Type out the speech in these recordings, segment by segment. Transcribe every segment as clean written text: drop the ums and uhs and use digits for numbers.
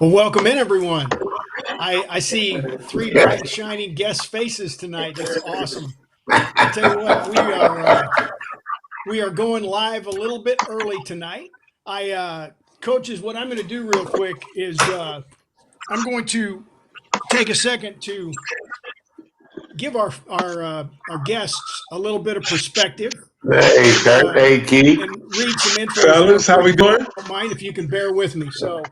Well, welcome in, everyone. I see three bright, shining guest faces tonight. That's awesome. I tell you what, we are going live a little bit early tonight. Coaches, what I'm going to do real quick is I'm going to take a second to give our guests a little bit of perspective Hey, Kurt. Hey, Keith. and read some intros real Fellas, how quick. we If you doing? don't mind, if you can bear with me. So,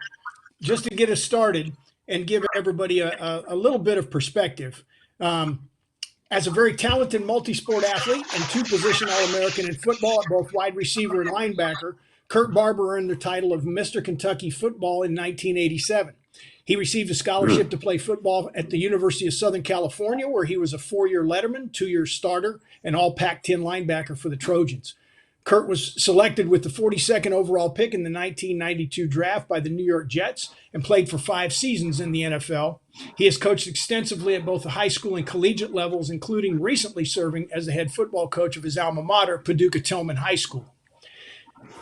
just to get us started and give everybody a little bit of perspective. Um, as a very talented multi-sport athlete and two-position All-American in football at both wide receiver and linebacker, Kurt Barber earned the title of Mr. Kentucky Football in 1987. He received a scholarship to play football at the University of Southern California, where he was a 4-year letterman, 2-year starter, and all Pac-10 linebacker for the Trojans. Kurt was selected with the 42nd overall pick in the 1992 draft by the New York Jets and played for 5 seasons in the NFL. He has coached extensively at both the high school and collegiate levels, including recently serving as the head football coach of his alma mater, Paducah-Tillman High School.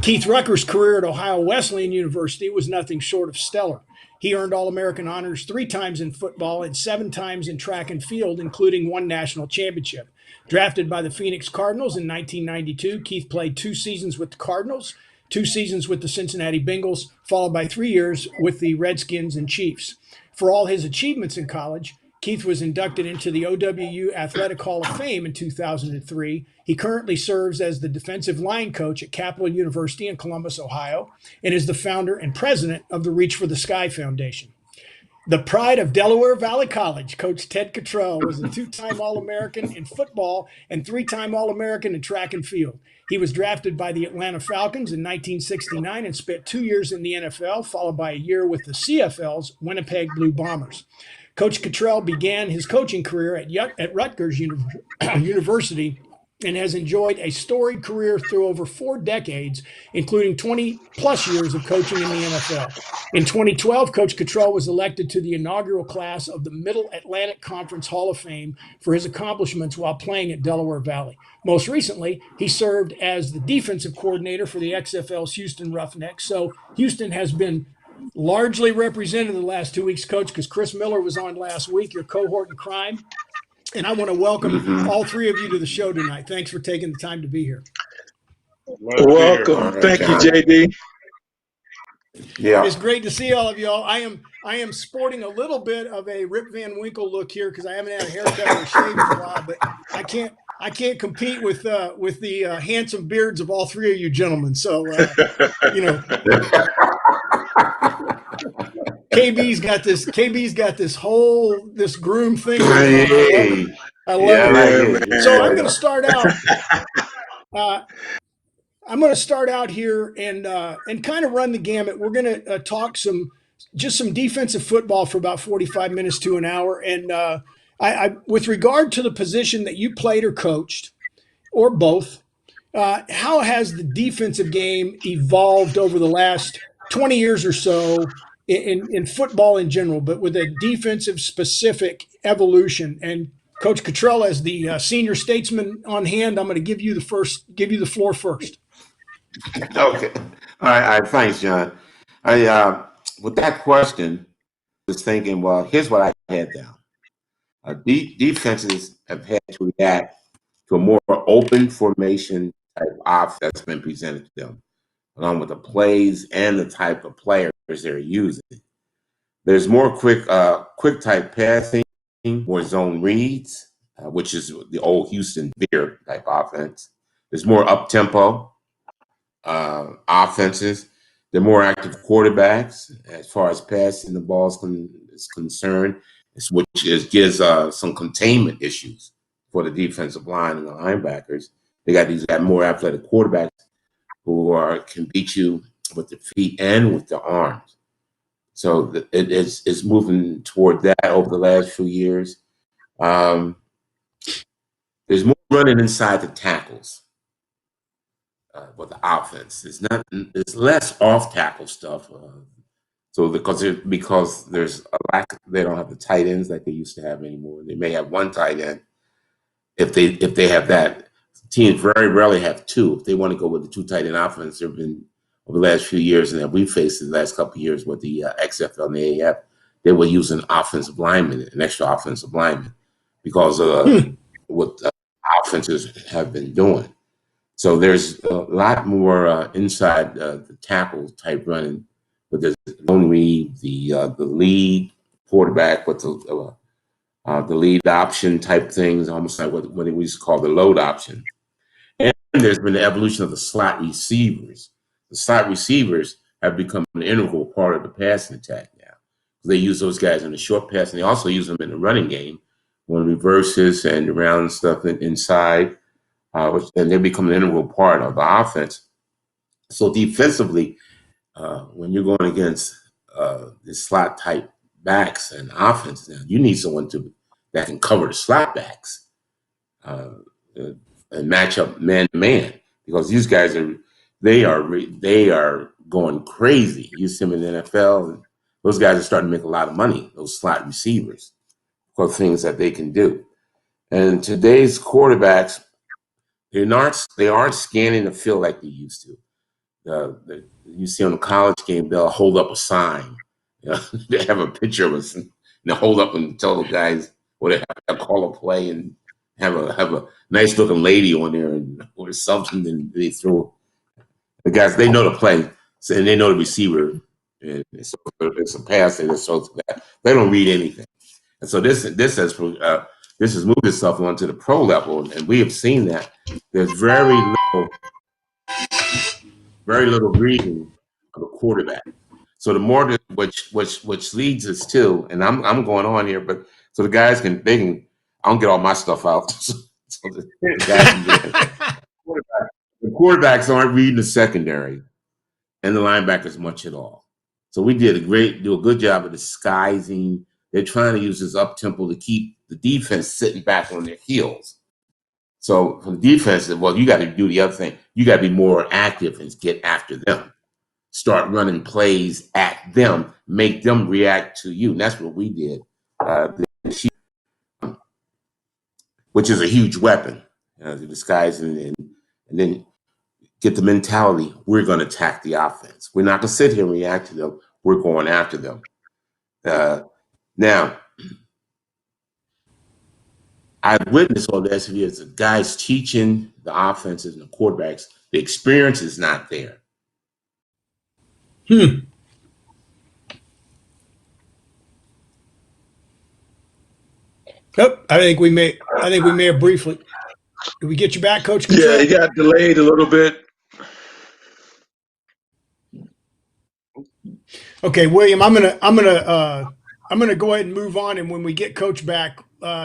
Keith Rucker's career at Ohio Wesleyan University was nothing short of stellar. He earned All-American honors 3 times in football and 7 times in track and field, including 1 national championship. Drafted by the Phoenix Cardinals in 1992, Keith played 2 seasons with the Cardinals, 2 seasons with the Cincinnati Bengals, followed by 3 years with the Redskins and Chiefs. For all his achievements in college, Keith was inducted into the OWU Athletic Hall of Fame in 2003. He currently serves as the defensive line coach at Capital University in Columbus, Ohio, and is the founder and president of the Reach for the Sky Foundation. The pride of Delaware Valley College, Coach Ted Cottrell was a 2-time All-American in football and 3-time All-American in track and field. He was drafted by the Atlanta Falcons in 1969 and spent 2 years in the NFL, followed by a year with the CFL's Winnipeg Blue Bombers. Coach Cottrell began his coaching career at Rutgers University and has enjoyed a storied career through over 4 decades, including 20-plus years of coaching in the NFL. In 2012, Coach Cottrell was elected to the inaugural class of the Middle Atlantic Conference Hall of Fame for his accomplishments while playing at Delaware Valley. Most recently, he served as the defensive coordinator for the XFL's Houston Roughnecks. So Houston has been largely represented the last 2 weeks, Coach, because Chris Miller was on last week, your cohort in crime. And I want to welcome all 3 of you to the show tonight. Thanks for taking the time to be here. Welcome. Thank you, JD. Yeah. It's great to see all of y'all. I am sporting a little bit of a Rip Van Winkle look here because I haven't had a haircut or a shave in a while, but I can't compete with the handsome beards of all 3 of you gentlemen. So KB's got this groom thing. Hey. I love Yeah, it. So I'm going to start out. I'm going to start out here and kind of run the gamut. We're going to talk some defensive football for about 45 minutes to an hour. And I with regard to the position that you played or coached, or both, how has the defensive game evolved over the last 20 years or so in football in general, but with a defensive specific evolution? And Coach Cottrell, as the senior statesman on hand, I'm going to give you the floor first. Okay. All right. Thanks, John. With that question, I was thinking, well, here's what I had down. Defenses have had to react to a more open formation type offense that's been presented to them, along with the plays and the type of players they're using. There's more quick type passing, more zone reads, which is the old Houston Beer type offense. There's more up-tempo offenses. They're more active quarterbacks as far as passing the ball is concerned, which gives some containment issues for the defensive line and the linebackers. They got more athletic quarterbacks who can beat you with the feet and with the arms. So it's moving toward that over the last few years. There's more running inside the tackles with the offense. It's less off tackle stuff. So because there's a lack, they don't have the tight ends like they used to have anymore. They may have 1 tight end if they have that. Teams very rarely have 2. If they want to go with the 2 tight end offense, there have been over the last few years, and that we faced in the last couple of years with the XFL and the AAF, they were using offensive linemen, an extra offensive lineman, because of what offenses have been doing. So there's a lot more inside the tackle type running, but there's only the lead quarterback with the lead option type things, almost like what we used to call the load option. And there's been the evolution of the slot receivers. The slot receivers have become an integral part of the passing attack now. They use those guys in the short pass, and they also use them in the running game when reverses and around stuff inside, and they become an integral part of the offense. So defensively, when you're going against the slot type backs and offense, now you need someone that can cover the slot backs and match up man to man, because these guys are going crazy. You see them in the NFL, and those guys are starting to make a lot of money. Those slot receivers, for things that they can do. And today's quarterbacks, they aren't scanning the field like they used to. You see on the college game, they'll hold up a sign. You know, they have a picture of us, and they'll hold up and tell the guys what they have to call a play, and have a nice looking lady on there or something, and they throw the guys. They know the play, and they know the receiver. And so it's a pass, and so they don't read anything. And so this has moved itself onto the pro level, and we have seen that there's very little reading of a quarterback. So the more which leads us to, and I'm going on here, but so the guys can I don't get all my stuff out. So the guys can get it. The quarterbacks aren't reading the secondary, and the linebackers much at all. So we do a good job of disguising. They're trying to use this up tempo to keep the defense sitting back on their heels. So for the defense, well, you got to do the other thing. You got to be more active and get after them. Start running plays at them, make them react to you. And that's what we did this year, which is a huge weapon, to disguise and then get the mentality, we're going to attack the offense. We're not going to sit here and react to them. We're going after them. Now, I've witnessed all this years. The guys teaching the offenses and the quarterbacks, the experience is not there. Yep, I think we may have briefly. Did we get you back, Coach Cottrell? Yeah, he got delayed a little bit. Okay, William, I'm gonna go ahead and move on, and when we get Coach back,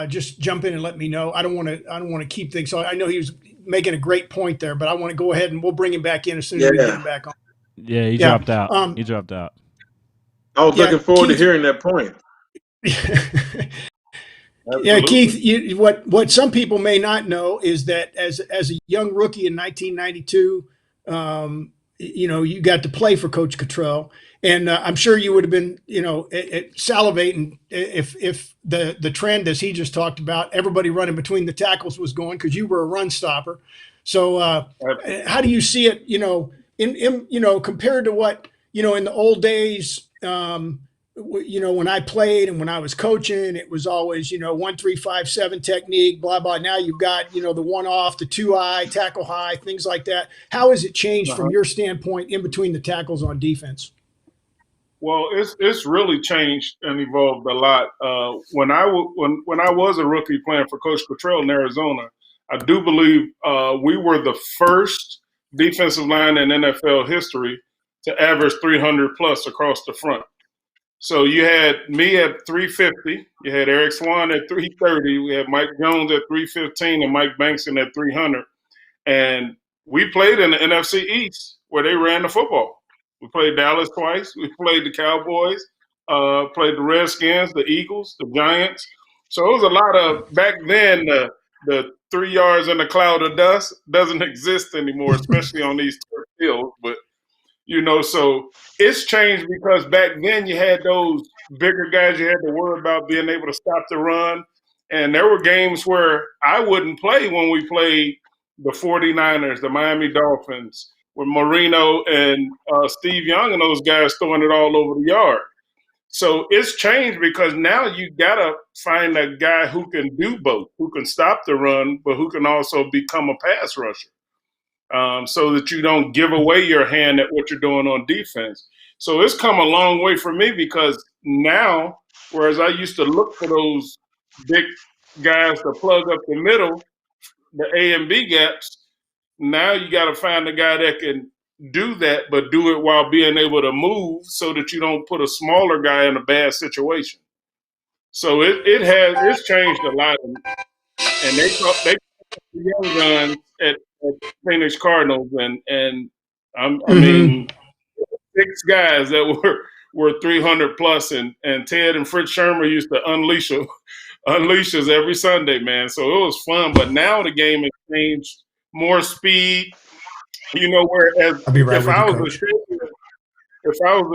just jump in and let me know. I don't want to keep things. So I know he was making a great point there, but I want to go ahead and we'll bring him back in as soon as we get him back on. Yeah, he dropped out. He dropped out. I was looking forward to hearing that point. Yeah, Keith, what some people may not know is that as a young rookie in 1992, you got to play for Coach Cottrell, and I'm sure you would have been, salivating if the trend, as he just talked about, everybody running between the tackles was going, because you were a run stopper. So how do you see it, in compared to what, in the old days, when I played and when I was coaching, it was always, 1-3-5-7 technique, blah, blah. Now you've got, the 1-off, the 2-eye, tackle high, things like that. How has it changed from your standpoint in between the tackles on defense? Well, it's really changed and evolved a lot. When I was a rookie playing for Coach Cottrell in Arizona, I do believe we were the first defensive line in NFL history to average 300 plus across the front. So you had me at 350, you had Eric Swan at 330, we had Mike Jones at 315, and Mike Bankson at 300. And we played in the NFC East where they ran the football. We played Dallas twice. We played the Cowboys, played the Redskins, the Eagles, the Giants. So it was a lot of, back then, the 3 yards in a cloud of dust doesn't exist anymore, especially on these turf fields. But so it's changed because back then you had those bigger guys you had to worry about being able to stop the run. And there were games where I wouldn't play when we played the 49ers, the Miami Dolphins, with Marino and Steve Young and those guys throwing it all over the yard. So it's changed because now you got to find a guy who can do both, who can stop the run, but who can also become a pass rusher, so that you don't give away your hand at what you're doing on defense. So it's come a long way for me because now, whereas I used to look for those big guys to plug up the middle, the A and B gaps, now you got to find a guy that can do that, but do it while being able to move so that you don't put a smaller guy in a bad situation. So it's changed a lot, and they the young guns at Phoenix Cardinals, and I mean 6 guys that were 300 plus, and Ted and Fritz Shermer used to unleash us every Sunday, man. So it was fun, but now the game has changed, more speed. You know, whereas I'll be right if with I you, was Coach.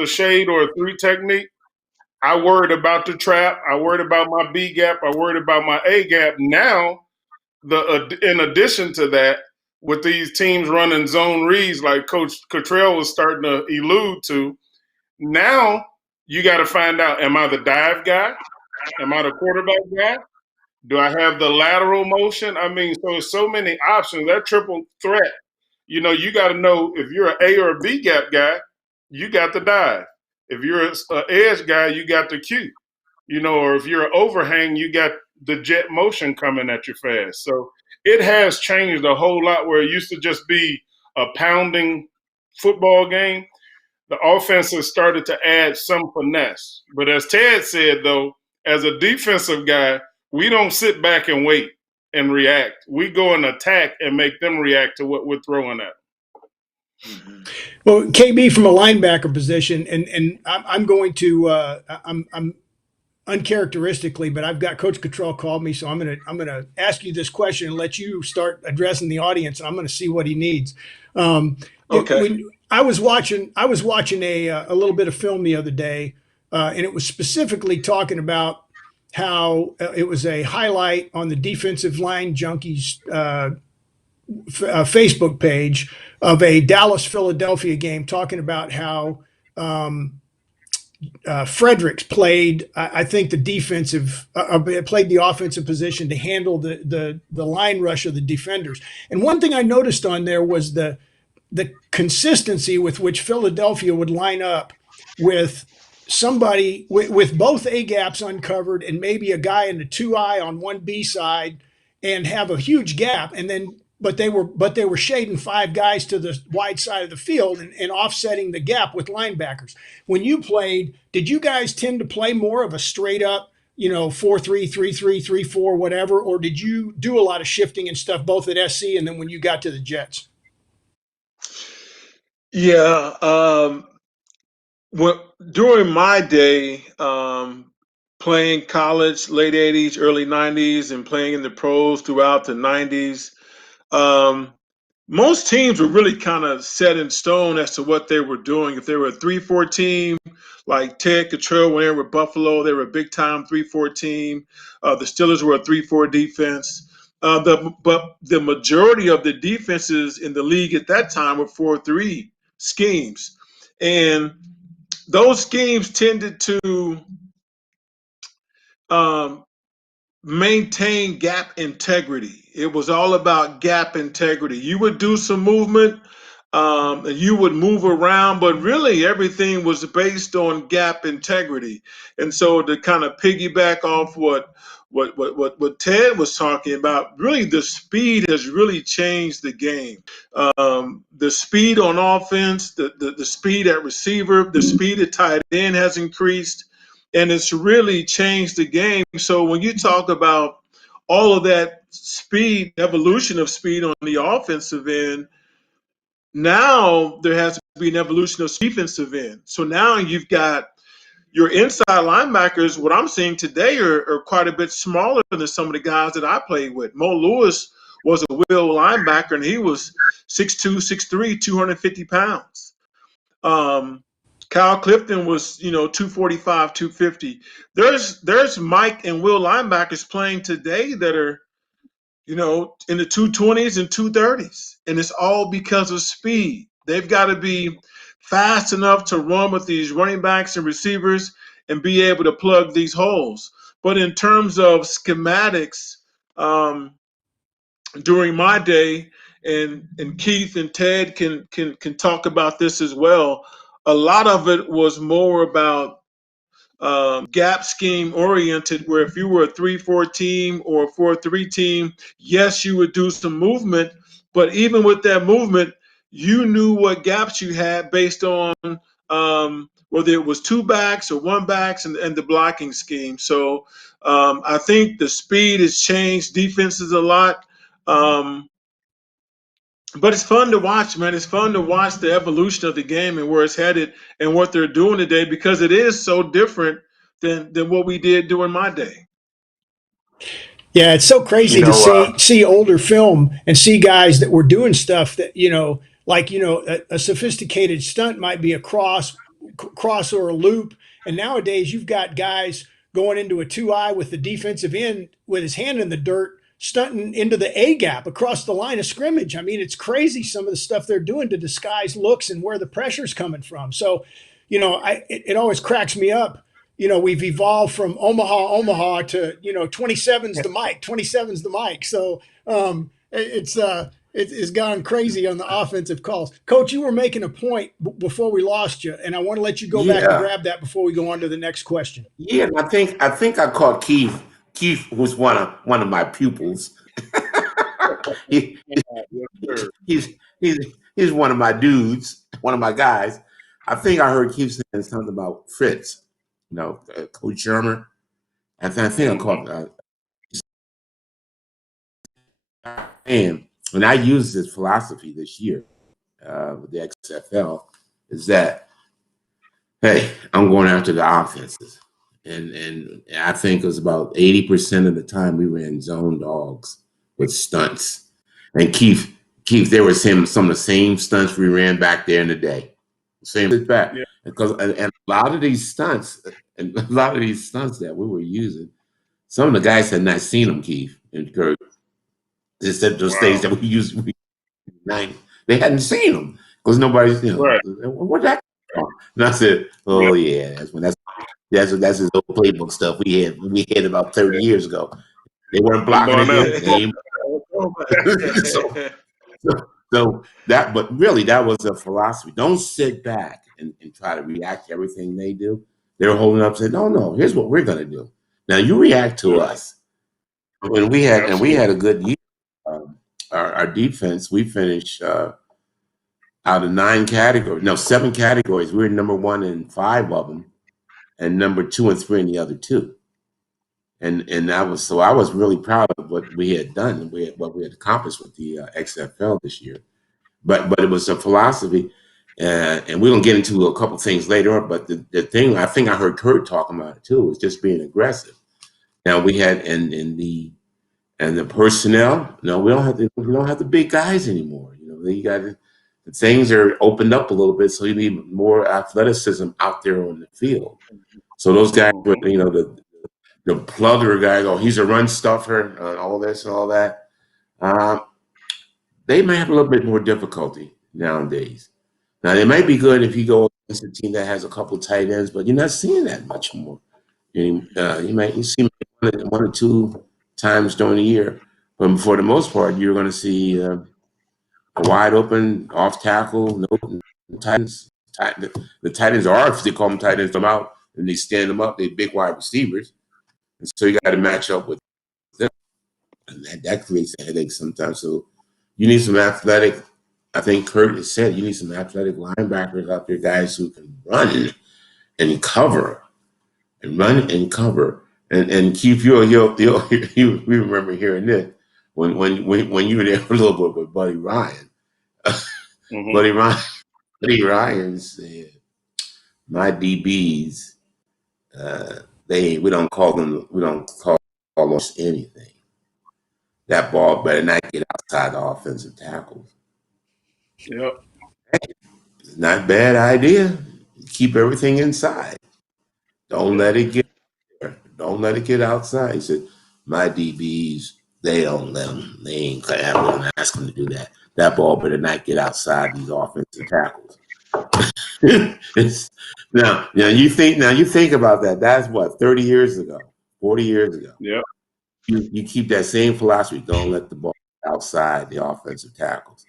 a shade or a 3 technique, I worried about the trap. I worried about my B gap. I worried about my A gap. Now, in addition to that, with these teams running zone reads like Coach Cottrell was starting to allude to, now you got to find out: am I the dive guy? Am I the quarterback guy? Do I have the lateral motion? I mean, so there's so many options. That triple threat. You know, you got to know if you're an A or a B gap guy, you got the dive. If you're an edge guy, you got the Q. You know, or if you're an overhang, you got the jet motion coming at you fast. So it has changed a whole lot where it used to just be a pounding football game. The offense has started to add some finesse. But as Ted said, though, as a defensive guy, we don't sit back and wait and react. We go and attack and make them react to what we're throwing at. Well, KB from a linebacker position, and I'm going to I'm uncharacteristically, but I've got Coach Cottrell called me, so I'm gonna ask you this question and let you start addressing the audience, and I'm gonna see what he needs. Okay. I was watching a little bit of film the other day, and it was specifically talking about how it was a highlight on the Defensive Line Junkies Facebook page of a Dallas-Philadelphia game, talking about how Fredericks played, I think, the defensive, played the offensive position to handle the line rush of the defenders. And one thing I noticed on there was the consistency with which Philadelphia would line up with somebody with both A gaps uncovered and maybe a guy in the 2-eye on one B side and have a huge gap, and then but they were shading 5 guys to the wide side of the field and offsetting the gap with linebackers. When you played, did you guys tend to play more of a straight up, 4-3, 3-3, 3-4, whatever, or did you do a lot of shifting and stuff both at SC and then when you got to the Jets? Yeah. During my day, playing college, late 80s, early 90s, and playing in the pros throughout the 90s, most teams were really kind of set in stone as to what they were doing. If they were a 3-4 team, like Ted Cottrell when they were Buffalo, they were a big-time 3-4 team. The Steelers were a 3-4 defense. But the majority of the defenses in the league at that time were 4-3 schemes. And those schemes tended to maintain gap integrity. It was all about gap integrity. You would do some movement, and you would move around, but really everything was based on gap integrity. And so to kind of piggyback off what Ted was talking about, really the speed has really changed the game. The speed on offense, the speed at receiver, the speed at tight end has increased, and it's really changed the game. So when you talk about all of that speed, evolution of speed on the offensive end, now there has to be an evolution of defensive end. So now you've got your inside linebackers. What I'm seeing today are quite a bit smaller than some of the guys that I played with. Mo Lewis was a will linebacker, and he was 6'2", 6'3", 250 pounds. Kyle Clifton was, 245, 250. There's Mike and Will linebackers playing today that are, in the 220s and 230s. And it's all because of speed. They've got to be fast enough to run with these running backs and receivers and be able to plug these holes. But in terms of schematics, during my day, and Keith and Ted can talk about this as well. A lot of it was more about gap scheme oriented, where if you were a 3-4 team or a 4-3 team, yes, you would do some movement, but even with that movement, you knew what gaps you had based on whether it was two backs or one backs and the blocking scheme. So I think the speed has changed defenses a lot. But it's fun to watch, man. It's fun to watch the evolution of the game and where it's headed and what they're doing today, because it is so different than what we did during my day. Yeah, it's so crazy to see older film and see guys that were doing stuff that, like, a sophisticated stunt might be a cross or a loop. And nowadays you've got guys going into a 2-eye with the defensive end with his hand in the dirt, stunting into the A gap across the line of scrimmage. I mean, it's crazy some of the stuff they're doing to disguise looks and where the pressure's coming from. So, it always cracks me up. We've evolved from Omaha to, 27's the mic, 27's the mic. So it's gone crazy on the offensive calls. Coach, you were making a point before we lost you, and I want to let you go back and grab that before we go on to the next question. Yeah, and I think I caught Keith. Keith was one of my pupils. He's one of my dudes, one of my guys. I think I heard Keith saying something about Fritz. Coach Shermer. I think I called and I used this philosophy this year with the XFL is that, hey, I'm going after the offenses. And I think it was about 80% of the time we ran zone dogs with stunts. And Keith, there was some of the same stunts we ran back there in the day. Same back. Yeah. Because and a lot of these stunts that we were using, some of the guys had not seen them, Keith and Kirk. They said those things that we used in the 90s, they hadn't seen them because nobody's, what's that? And I said, oh yeah, that's his old playbook stuff we had about 30 years ago. They weren't blocking it. So that, but really, that was a philosophy. Don't sit back and try to react to everything they do. They're holding up and saying, no, here's what we're going to do. Now you react to us. When we had a good year, our defense, we finished out of 7 categories. We were number 1 in 5 of them, and number 2 and 3 in the other 2. And I was really proud of what we had done, what we had accomplished with the XFL this year. But it was a philosophy, and we're gonna get into a couple things later on. But the thing I think I heard Kurt talking about it too was just being aggressive. Now we had in the personnel. No, we don't have the big guys anymore. The things are opened up a little bit, so you need more athleticism out there on the field. So those guys, the plugger guys, he's a run stuffer, all this and all that. They may have a little bit more difficulty nowadays. Now, they might be good if you go against a team that has a couple tight ends, but you're not seeing that much more. You see 1 or 2 times during the year, but for the most part, you're going to see a wide open off tackle. No Titans. The Titans are, if they call them tight ends, them out and they stand them up. They're big wide receivers. And so you got to match up with them. And that creates a headache sometimes. So you need some athletic, I think Kurt has said, you need some athletic linebackers out there, guys who can run and cover. And Keith, you remember hearing this when you were there a little bit with Buddy Ryan. Buddy Ryan said, my DBs, we don't call almost anything. That ball better not get outside the offensive tackles. Yep. It's not a bad idea. Keep everything inside. Don't let it get there. Don't let it get outside. He said, my DBs They don't let them. They ain't gonna ask them to do that. That ball better not get outside these offensive tackles. Now you think about that. That's what 30 years ago, 40 years ago. Yeah. You keep that same philosophy. Don't let the ball outside the offensive tackles.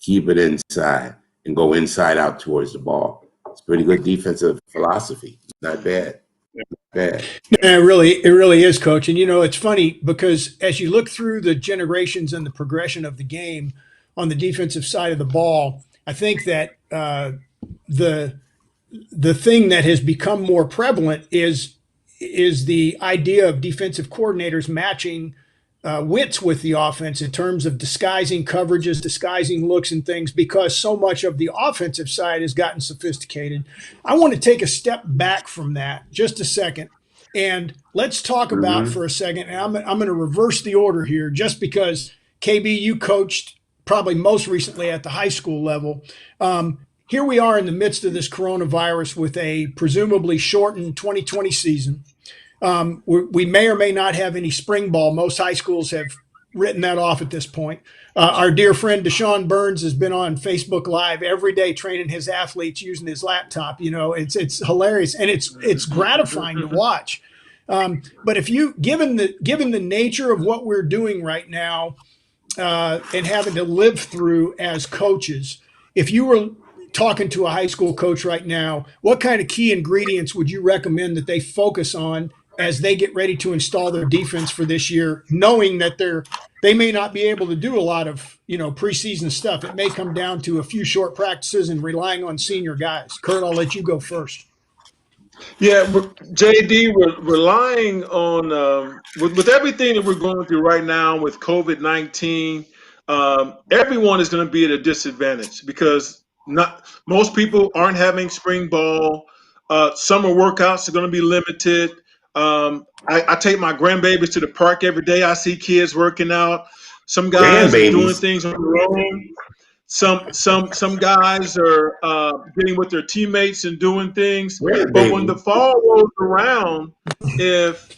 Keep it inside and go inside out towards the ball. It's pretty good defensive philosophy. Not bad. Bad. Yeah, it really is, Coach. And it's funny because as you look through the generations and the progression of the game on the defensive side of the ball, I think that the thing that has become more prevalent is the idea of defensive coordinators matching wits with the offense in terms of disguising coverages, disguising looks and things, because so much of the offensive side has gotten sophisticated. I want to take a step back from that just a second. And let's talk about for a second, and I'm going to reverse the order here just because, KB, you coached probably most recently at the high school level. Here we are in the midst of this coronavirus with a presumably shortened 2020 season. We may or may not have any spring ball. Most high schools have written that off at this point. Our dear friend Deshaun Burns has been on Facebook Live every day training his athletes using his laptop. It's hilarious and it's gratifying to watch. But if you given the nature of what we're doing right now and having to live through as coaches, if you were talking to a high school coach right now, what kind of key ingredients would you recommend that they focus on as they get ready to install their defense for this year, knowing that they may not be able to do a lot of preseason stuff? It may come down to a few short practices and relying on senior guys. Kurt, I'll let you go first. Yeah, JD, we're relying on with everything that we're going through right now with COVID-19. Everyone is going to be at a disadvantage because not most people aren't having spring ball. Summer workouts are going to be limited. I take my grandbabies to the park every day. I see kids working out. Some guys are doing things on their own. Some guys are getting with their teammates and doing things. But when the fall rolls around, if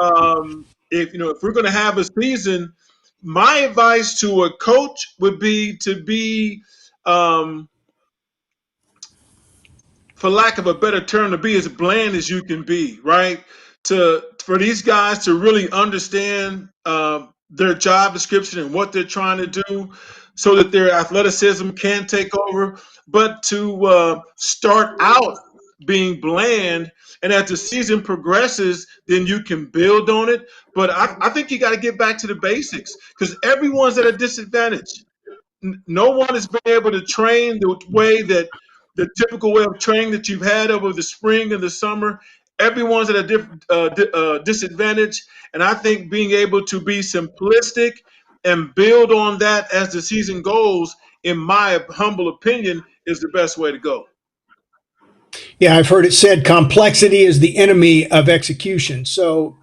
we're going to have a season, my advice to a coach would be to be, for lack of a better term, to be as bland as you can be, right? For these guys to really understand their job description and what they're trying to do so that their athleticism can take over, but to start out being bland, and as the season progresses, then you can build on it. But I think you got to get back to the basics because everyone's at a disadvantage. No one has been able to train the typical way of training that you've had over the spring and the summer. Everyone's at a different disadvantage, and I think being able to be simplistic and build on that as the season goes, in my humble opinion, is the best way to go. Yeah, I've heard it said complexity is the enemy of execution. So,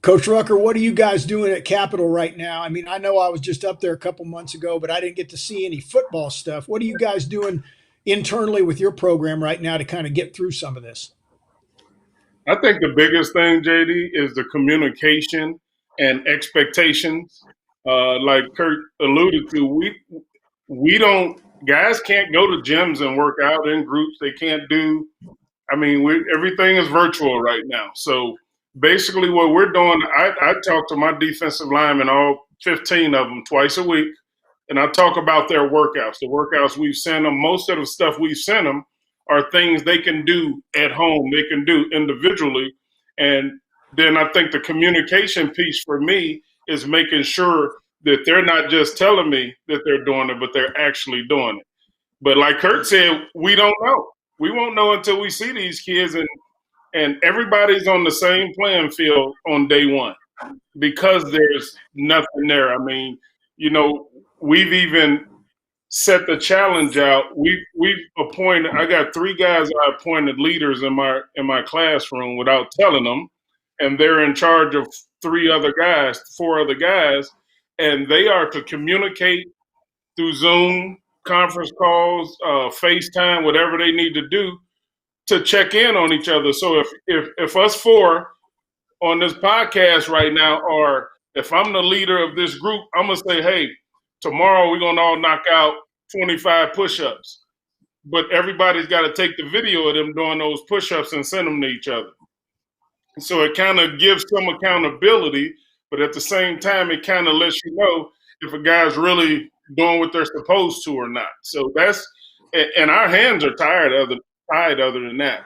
Coach Rucker, what are you guys doing at Capitol right now? I mean, I know I was just up there a couple months ago, but I didn't get to see any football stuff. What are you guys doing internally with your program right now to kind of get through some of this? I think the biggest thing, JD, is the communication and expectations. Like Kurt alluded to, guys can't go to gyms and work out in groups. They can't do, everything is virtual right now. So basically what we're doing, I talk to my defensive linemen, all 15 of them, twice a week, and I talk about their workouts, the workouts we've sent them. Most of the stuff we've sent them are things they can do at home, they can do individually. And then I think the communication piece for me is making sure that they're not just telling me that they're doing it, but they're actually doing it. But like Kurt said, we don't know. We won't know until we see these kids, and everybody's on the same playing field on day one because there's nothing there. We've even set the challenge out. We've appointed. I got 3 guys I appointed leaders in my classroom without telling them, and they're in charge of 4 other guys, and they are to communicate through Zoom, conference calls, FaceTime, whatever they need to do to check in on each other. So if us 4 on this podcast right now are If I'm the leader of this group, I'm gonna say, hey, tomorrow we're gonna all knock out 25 push-ups. But everybody's got to take the video of them doing those push-ups and send them to each other. So it kind of gives some accountability, but at the same time, it kind of lets you know if a guy's really doing what they're supposed to or not. So that's, and our hands are tied other than that.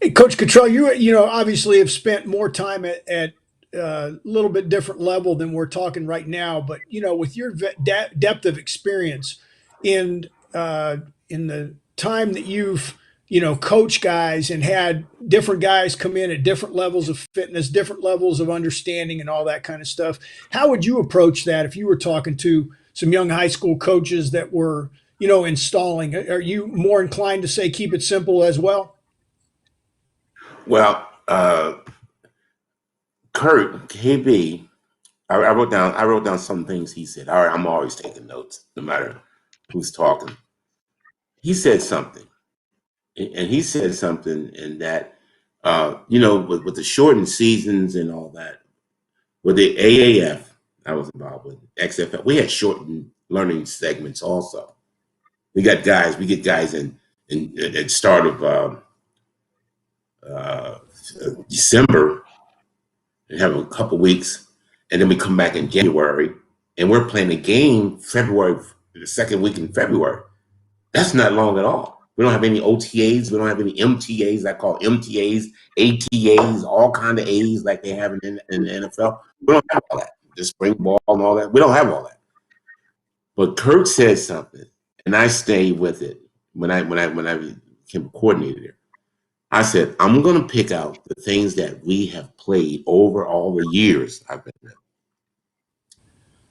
Hey, Coach Cottrell, you know obviously have spent more time at a little bit different level than we're talking right now, but you know with your depth of experience in the time that you've coached guys and had different guys come in at different levels of fitness, different levels of understanding, and all that kind of stuff, how would you approach that if you were talking to some young high school coaches that were installing? Are you more inclined to say keep it simple as well? Well, Kurt, KB, I wrote down some things he said. All right, I'm always taking notes, no matter who's talking. He said something, and he said something in that, with the shortened seasons and all that, with the AAF I was involved with, XFL, we had shortened learning segments also. We get guys in at start of December and have a couple weeks, and then we come back in January, and we're playing a game February, the second week in February. That's not long at all. We don't have any OTAs. We don't have any MTAs. I call MTAs, ATAs, all kind of A's like they have in the NFL. We don't have all that. The spring ball and all that. We don't have all that. But Kurt said something, and I stayed with it when I became a coordinator there. I said, I'm going to pick out the things that we have played over all the years I've been there.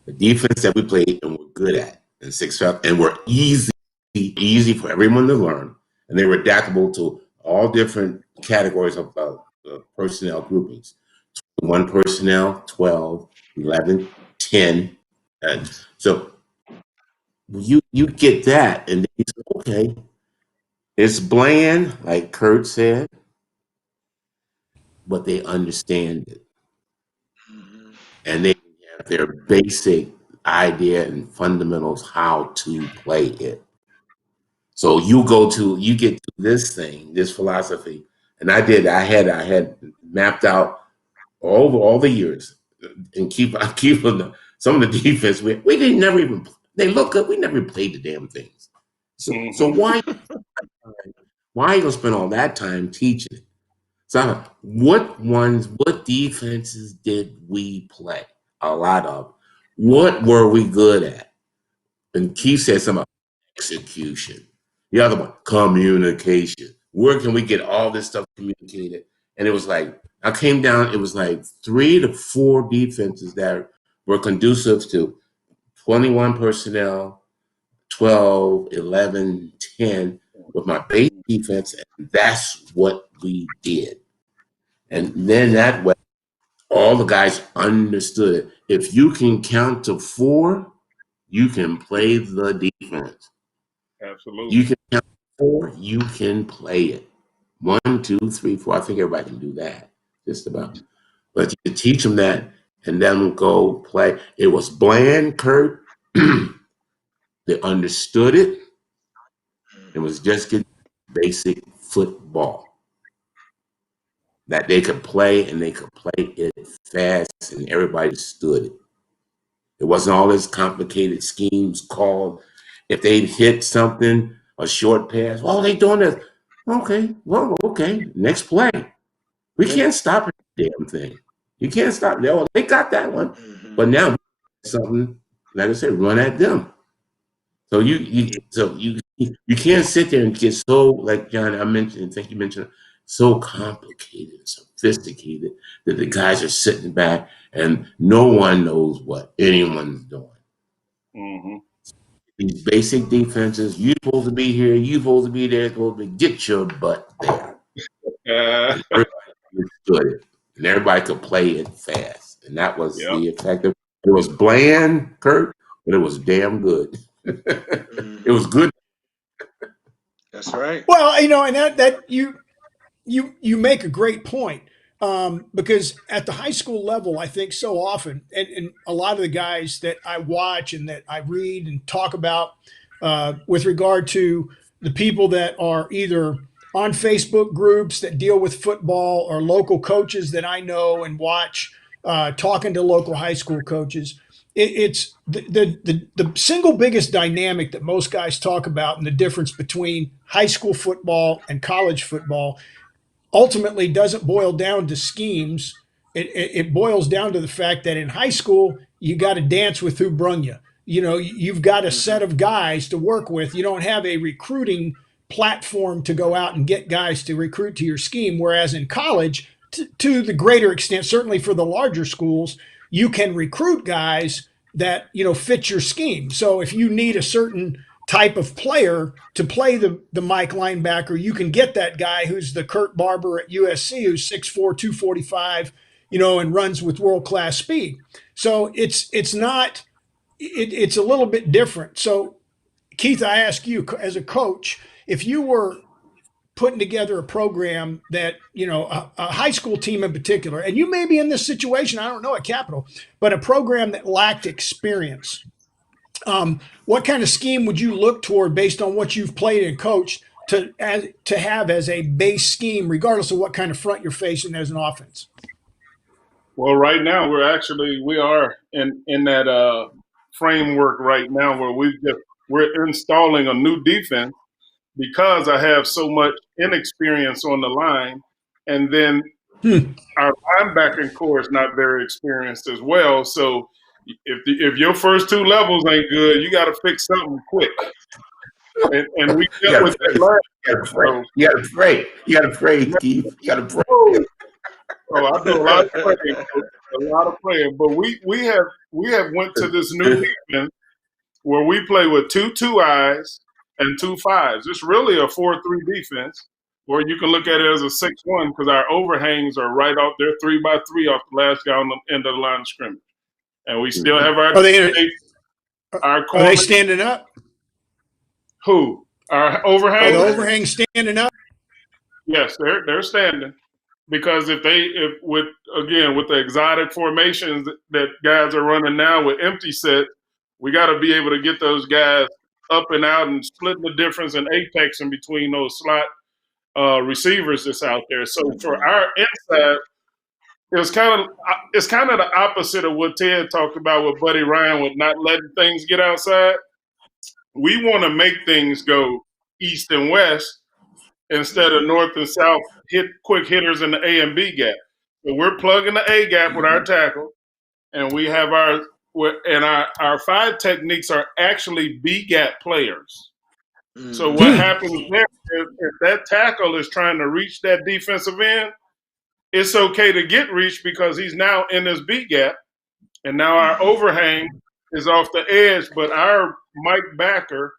The defense that we played and we're good at, and we're easy for everyone to learn, and they were adaptable to all different categories of personnel groupings. 1 personnel, 12, 11, 10. And so you get that, and then you say, okay, it's bland, like Kurt said, but they understand it. And they have their basic idea and fundamentals how to play it. So you get to this thing, this philosophy, and I had mapped out all the years and keep on some of the defense. We didn't never even, they look good. We never played the damn things. So why are you gonna spend all that time teaching it? So what defenses did we play? A lot of. What were we good at? And Keith said something about execution. The other one, communication. Where can we get all this stuff communicated? And it was like, I came down, it was like 3 to 4 defenses that were conducive to 21 personnel, 12, 11, 10 with my base defense. And that's what we did. And then that way, all the guys understood it. If you can count to 4, you can play the defense. Absolutely. You can count to 4, you can play it. 1, 2, 3, 4. I think everybody can do that, just about. But you teach them that and then go play. It was bland, Kurt. They understood it. It was just getting basic football that they could play, and they could play it fast, and everybody stood it. It wasn't all this complicated schemes called. If they hit something, a short pass, well, they doing this. Okay, well, okay, next play. We can't stop the damn thing. You can't stop. Oh, they got that one, but now something, like I said, run at them. So you can't sit there and get so, like John, I think you mentioned, so complicated and sophisticated that the guys are sitting back and no one knows what anyone's doing. Mm-hmm. These basic defenses, you're supposed to be here, you're supposed to be there, supposed to be, get your butt there. And everybody understood it, and everybody could play it fast, and that was the effective. It was bland, Kurt, but it was damn good. It was good. That's right. Well, and that you make a great point. because at the high school level, I think so often, and a lot of the guys that I watch and that I read and talk about with regard to the people that are either on Facebook groups that deal with football or local coaches that I know and watch, talking to local high school coaches. It's the single biggest dynamic that most guys talk about, and the difference between high school football and college football ultimately doesn't boil down to schemes. It boils down to the fact that in high school, you got to dance with who brung you. You know, you've got a set of guys to work with. You don't have a recruiting platform to go out and get guys to recruit to your scheme. Whereas in college, to the greater extent, certainly for the larger schools, you can recruit guys that, you know, fit your scheme. So if you need a certain type of player to play the Mike linebacker, you can get that guy who's the Kurt Barber at USC, who's 6'4", 245, you know, and runs with world-class speed. So it's a little bit different. So Keith, I ask you as a coach, if you were putting together a program that, you know, a high school team in particular, and you may be in this situation, I don't know, at Capital, but a program that lacked experience, what kind of scheme would you look toward based on what you've played and coached to have as a base scheme, regardless of what kind of front you're facing as an offense? Well, right now we are in that framework right now where we're installing a new defense because I have so much inexperience on the line, and then our linebacking core is not very experienced as well. So if your first two levels ain't good, you got to fix something quick. And we dealt with that last year. You got to pray. You got to pray, Keith. You got to pray. Oh, I do a lot of praying. But we have went to this new defense where we play with two eyes and 2 5s. It's really a 4-3 defense, or you can look at it as a 6-1 because our overhangs are right off there, 3-by-3 off the last guy on the end of the line of scrimmage. And we still have our Are they standing up? Who? Our overhang? Are the overhang standing up? Yes, they're standing. Because with the exotic formations that guys are running now with empty set, we got to be able to get those guys up and out and splitting the difference and apex in between those slot receivers that's out there. So for our inside, it's kind of the opposite of what Ted talked about with Buddy Ryan with not letting things get outside. We want to make things go east and west instead of north and south, hit quick hitters in the A and B gap. So we're plugging the A gap with our tackle, and we have our 5 techniques are actually B gap players. So what happens there is if that tackle is trying to reach that defensive end, it's okay to get reached because he's now in this B gap, and now our overhang is off the edge, but our Mike backer,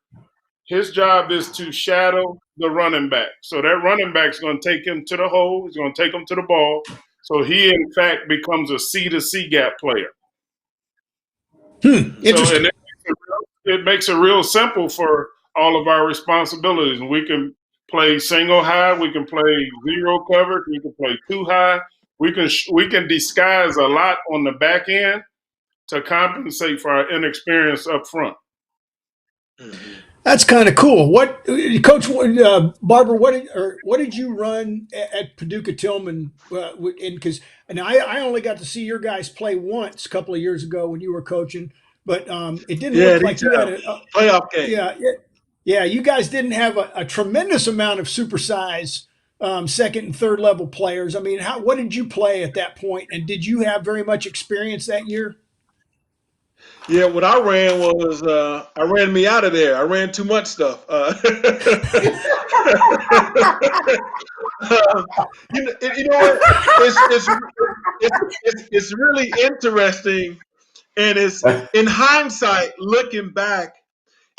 his job is to shadow the running back. So that running back is going to take him to the hole. He's going to take him to the ball. So he, in fact, becomes a C to C gap player. Interesting. So, it makes it real simple for all of our responsibilities. We can play single high. We can play zero coverage. We can play 2 high. We can disguise a lot on the back end to compensate for our inexperience up front. That's kind of cool. What, Coach Barber? What did you run at Paducah Tillman? Because I only got to see your guys play once a couple of years ago when you were coaching, but it didn't look like you had a playoff game. Yeah. You guys didn't have a tremendous amount of supersize second and third level players. I mean, what did you play at that point, and did you have very much experience that year? Yeah, what I ran was I ran me out of there. I ran too much stuff. You know what? It's really interesting, and it's in hindsight looking back.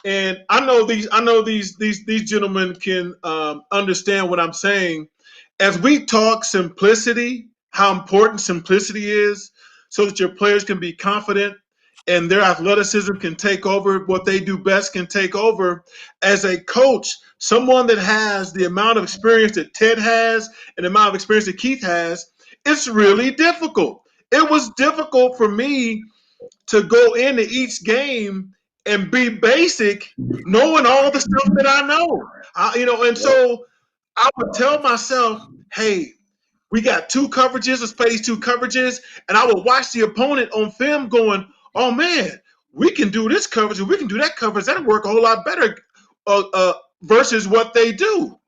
And I know these gentlemen can understand what I'm saying. As we talk simplicity, how important simplicity is, so that your players can be confident and their athleticism can take over, what they do best can take over. As a coach, someone that has the amount of experience that Ted has and the amount of experience that Keith has, It's really difficult. It was difficult for me to go into each game and be basic, knowing all the stuff that I know. And so I would tell myself, hey, we got two coverages, let's play these two coverages. And I would watch the opponent on film going, oh man, we can do this coverage, we can do that coverage. That'll work a whole lot better versus what they do.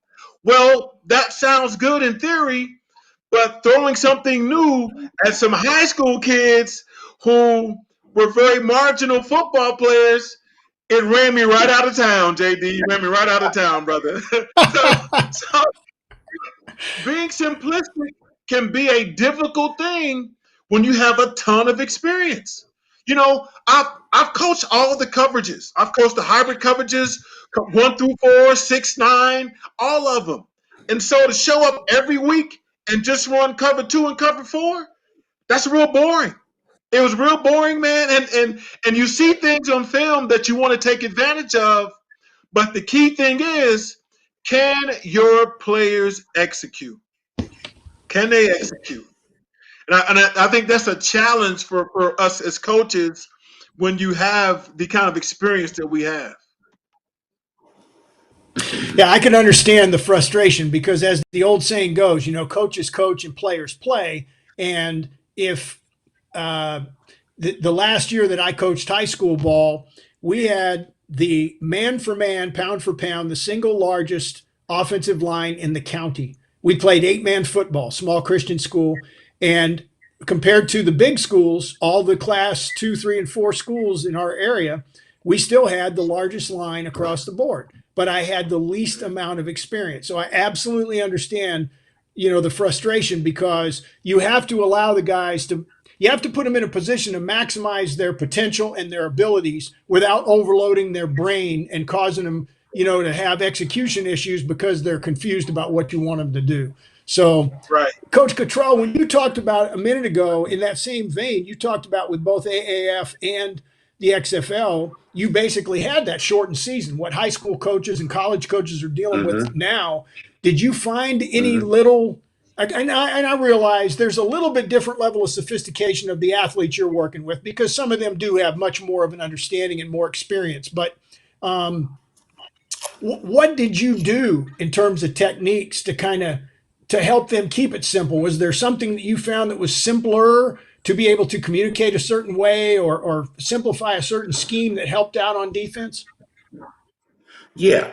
Well, that sounds good in theory, but throwing something new at some high school kids who were very marginal football players, it ran me right out of town, JD. You ran me right out of town, brother. so being simplistic can be a difficult thing when you have a ton of experience. I've coached all of the coverages. I've coached the hybrid coverages, 1 through 4, 6, 9, all of them. And so to show up every week and just run cover 2 and cover 4, that's real boring. It was real boring, man. And you see things on film that you want to take advantage of, but the key thing is, can your players execute? Can they execute? And I think that's a challenge for us as coaches when you have the kind of experience that we have. Yeah, I can understand the frustration because, as the old saying goes, coaches coach and players play. And if the last year that I coached high school ball, we had the man for man, pound for pound, the single largest offensive line in the county. We played 8-man football, small Christian school. And compared to the big schools, all the class 2, 3, and 4 schools in our area, we still had the largest line across the board. But I had the least amount of experience. So I absolutely understand, the frustration, because you have to allow the guys you have to put them in a position to maximize their potential and their abilities without overloading their brain and causing them, to have execution issues because they're confused about what you want them to do. So, right. Coach Cottrell, when you talked about a minute ago, in that same vein, you talked about with both AAF and the XFL, you basically had that shortened season, what high school coaches and college coaches are dealing with now. Did you find any little, and I realize there's a little bit different level of sophistication of the athletes you're working with, because some of them do have much more of an understanding and more experience, but what did you do in terms of techniques to help them keep it simple? Was there something that you found that was simpler to be able to communicate a certain way or simplify a certain scheme that helped out on defense? Yeah.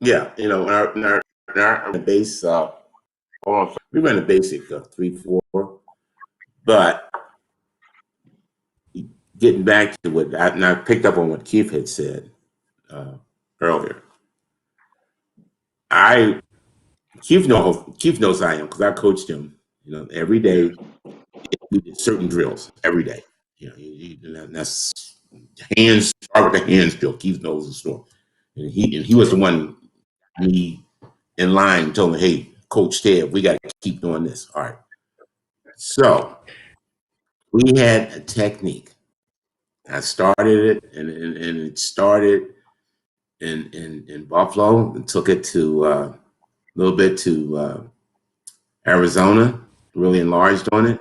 In our base, we ran a basic 3-4, but getting back to what I picked up on what Keith had said earlier. Keith knows I am, because I coached him. Every day we did certain drills every day. That's hands. Start with the hands drill. Keith knows the story, and he was the one me in line told me, "Hey, Coach Ted, we got to keep doing this." All right. So we had a technique. I started it, and it started in Buffalo, and took it to a little bit to Arizona, really enlarged on it,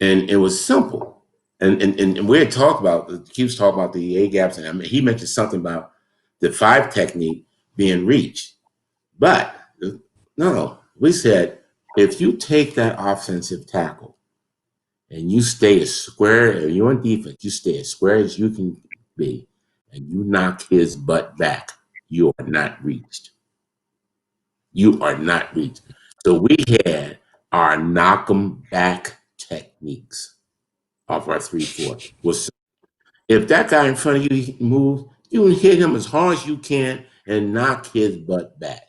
and it was simple. And we had talked about, Keith's talking about the A gaps, and he mentioned something about the 5 technique being reached, but no, we said, if you take that offensive tackle and you stay as square, if you're on defense, you stay as square as you can be, and you knock his butt back, you are not reached. You are not reached. So we had our knock 'em back techniques off our 3-4. If that guy in front of you moves, you can hit him as hard as you can and knock his butt back.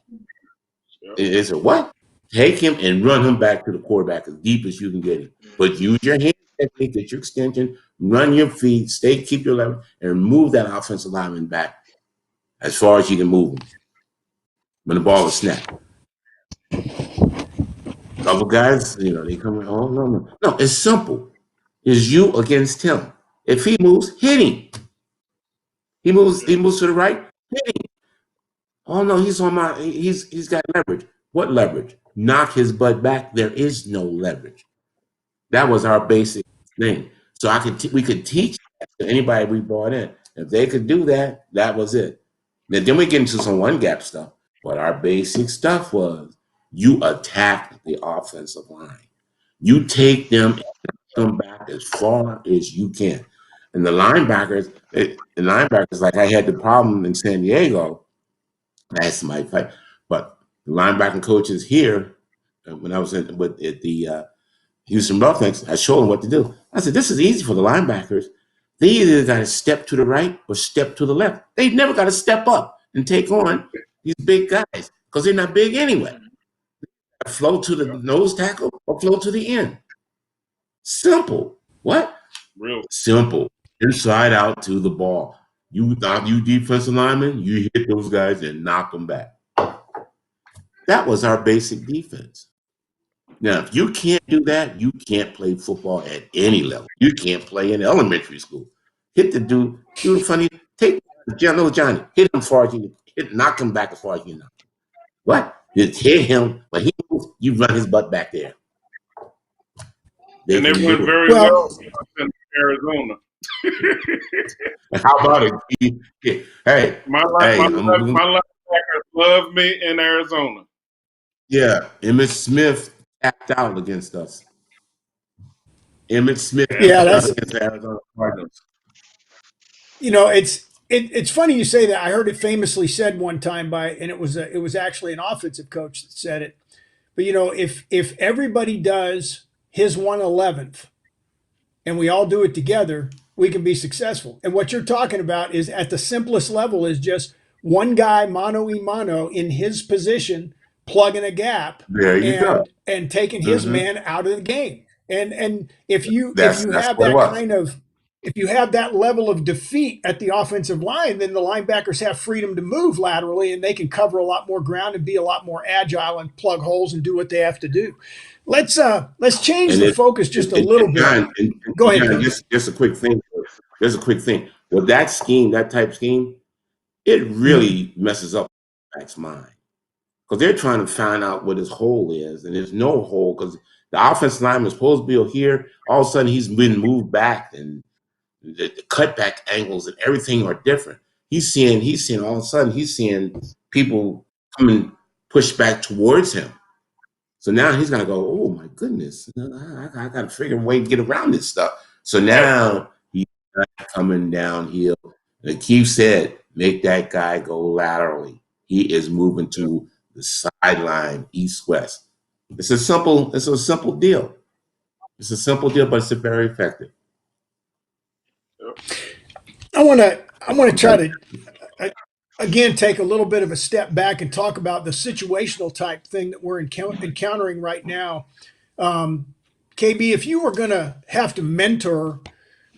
It's a what? Take him and run him back to the quarterback as deep as you can get him. But use your hand technique, get your extension, run your feet, keep your level, and move that offensive lineman back as far as you can move him when the ball is snapped. A couple guys, they come in, oh, no. No, it's simple. It's you against him. If he moves, hit him. He moves to the right, hit him. Oh no, he's got leverage. What leverage? Knock his butt back. There is no leverage. That was our basic thing. So we could teach that to anybody we brought in. If they could do that, that was it. Then we get into some one gap stuff. But our basic stuff was you attack the offensive line. You take them and come back as far as you can. And the linebackers, like I had the problem in San Diego. I had somebody fight. But the linebacking coaches here, when I was at the Houston Roughnecks, I showed them what to do. I said, this is easy for the linebackers. They either got to step to the right or step to the left. They've never got to step up and take on these big guys because they're not big anyway. Flow to the nose tackle or flow to the end. Simple. What? Real simple. Inside out to the ball. You defensive linemen, you hit those guys and knock them back. That was our basic defense. Now, if you can't do that, you can't play football at any level. You can't play in elementary school. Hit the dude, funny, take little Johnny, hit him as far as you hit, knock him back as far as you know. What? Just hit him, but he moves, you run his butt back there. And it went very well in Arizona. How about it? Hey, my linebackers love me in Arizona. Yeah, Emmitt Smith tapped out against us. Emmitt Smith that's against the Arizona Cardinals. You know, it's funny you say that. I heard it famously said one time and it was actually an offensive coach that said it. But you know, if everybody does his 1/11th and we all do it together, we can be successful. And what you're talking about is at the simplest level is just one guy mano-a-mano in his position, plugging a gap and taking his man out of the game. And if you have that level of defeat at the offensive line, then the linebackers have freedom to move laterally and they can cover a lot more ground and be a lot more agile and plug holes and do what they have to do. Let's change the focus just a little bit. Go ahead. John, just a quick thing. There's a quick thing. With that scheme, that type scheme, it really messes up back's mind. Because they're trying to find out what his hole is, and there's no hole because the offensive lineman is supposed to be here. All of a sudden, he's been moved back, and the cutback angles and everything are different. He's seeing all of a sudden he's seeing people coming push back towards him. So now he's gonna go, oh my goodness, I gotta figure a way to get around this stuff. So now he's coming downhill. And Keith said, make that guy go laterally. He is moving to the sideline, east-west. It's a simple deal. It's a simple deal, but it's very effective. I want to try to again take a little bit of a step back and talk about the situational type thing that we're encountering right now. KB, if you were going to have to mentor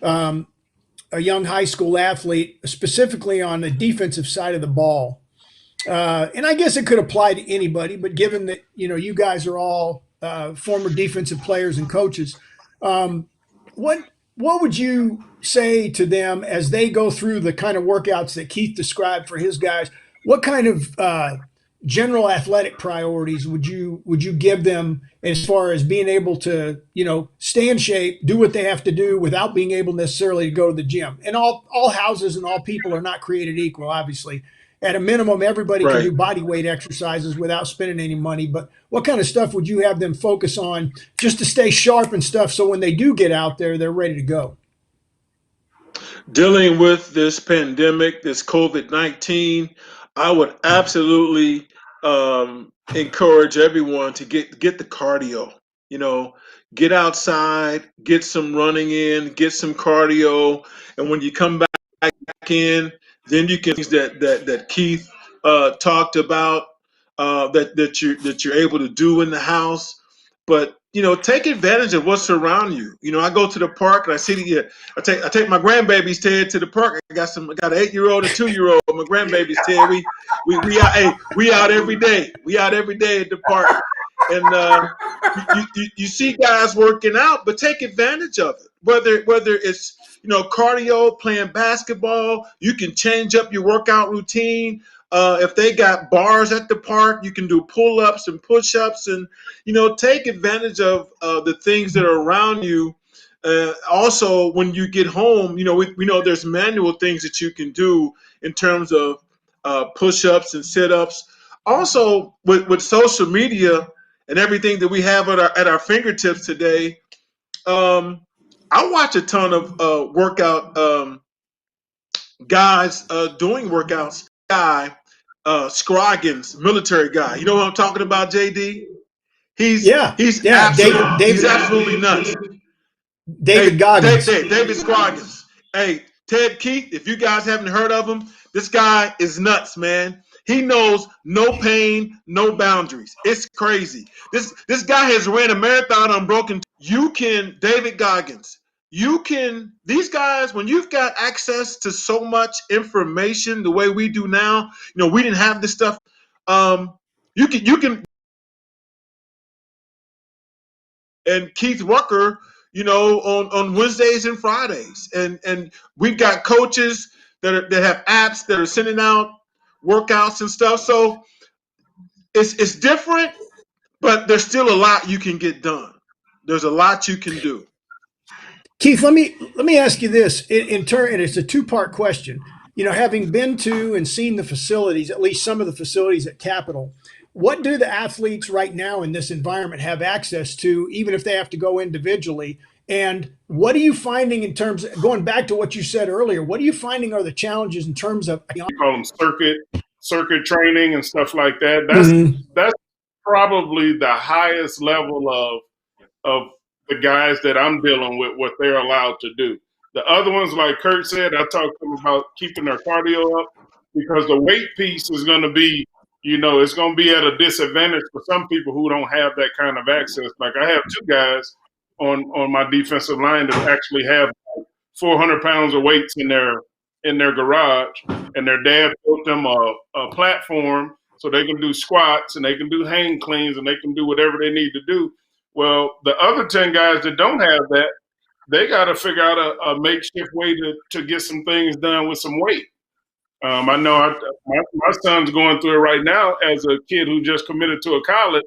a young high school athlete, specifically on the defensive side of the ball, and I guess it could apply to anybody, but given that you guys are all former defensive players and coaches, what would you say to them as they go through the kind of workouts that Keith described for his guys? What kind of general athletic priorities would you give them as far as being able to stay in shape, do what they have to do without being able necessarily to go to the gym? And all houses and all people are not created equal, obviously. At a minimum, everybody can do body weight exercises without spending any money. But what kind of stuff would you have them focus on just to stay sharp and stuff so when they do get out there, they're ready to go? Dealing with this pandemic, this COVID-19, I would absolutely encourage everyone to get the cardio. Get outside, get some running in, get some cardio, and when you come back in, then you can things that Keith talked about that you're able to do in the house. But take advantage of what's around you. I go to the park and I see I take my grandbaby's Ted to the park. I got an 8-year-old and 2-year-old. My grandbaby's Ted. We out every day. We out every day at the park. And you see guys working out, but take advantage of it. Whether it's cardio, playing basketball, you can change up your workout routine. If they got bars at the park, you can do pull-ups and push-ups, and take advantage of the things that are around you. Also, when you get home, we know there's manual things that you can do in terms of push-ups and sit-ups. Also, with social media and everything that we have at our fingertips today, I watch a ton of workout guys doing workouts. Guy, Scroggins, military guy. You know what I'm talking about, JD? He's absolutely nuts. David Goggins. David Scroggins. Hey, Ted Keith, if you guys haven't heard of him, this guy is nuts, man. He knows no pain, no boundaries. It's crazy. This guy has ran a marathon unbroken. David Goggins. These guys, when you've got access to so much information the way we do now, we didn't have this stuff. You can and Keith Rucker, on Wednesdays and Fridays. And we've got coaches that have apps that are sending out workouts and stuff. So it's different, but there's still a lot you can get done. There's a lot you can do. Keith, let me ask you this in turn, and it's a two-part question. Having been to and seen the facilities, at least some of the facilities at Capitol, what do the athletes right now in this environment have access to, even if they have to go individually? And what are you finding in terms of, going back to what you said earlier, what are you finding are the challenges in terms of? We call them circuit training and stuff like that. That's probably the highest level of the guys that I'm dealing with, what they're allowed to do. The other ones, like Kurt said, I talked to them about keeping their cardio up, because the weight piece is going to be, it's going to be at a disadvantage for some people who don't have that kind of access. Like I have two guys on my defensive line that actually have 400 pounds of weights in their garage, and their dad built them a platform so they can do squats and they can do hang cleans and they can do whatever they need to do. Well, the other 10 guys that don't have that, they got to figure out a makeshift way to get some things done with some weight. I know my son's going through it right now as a kid who just committed to a college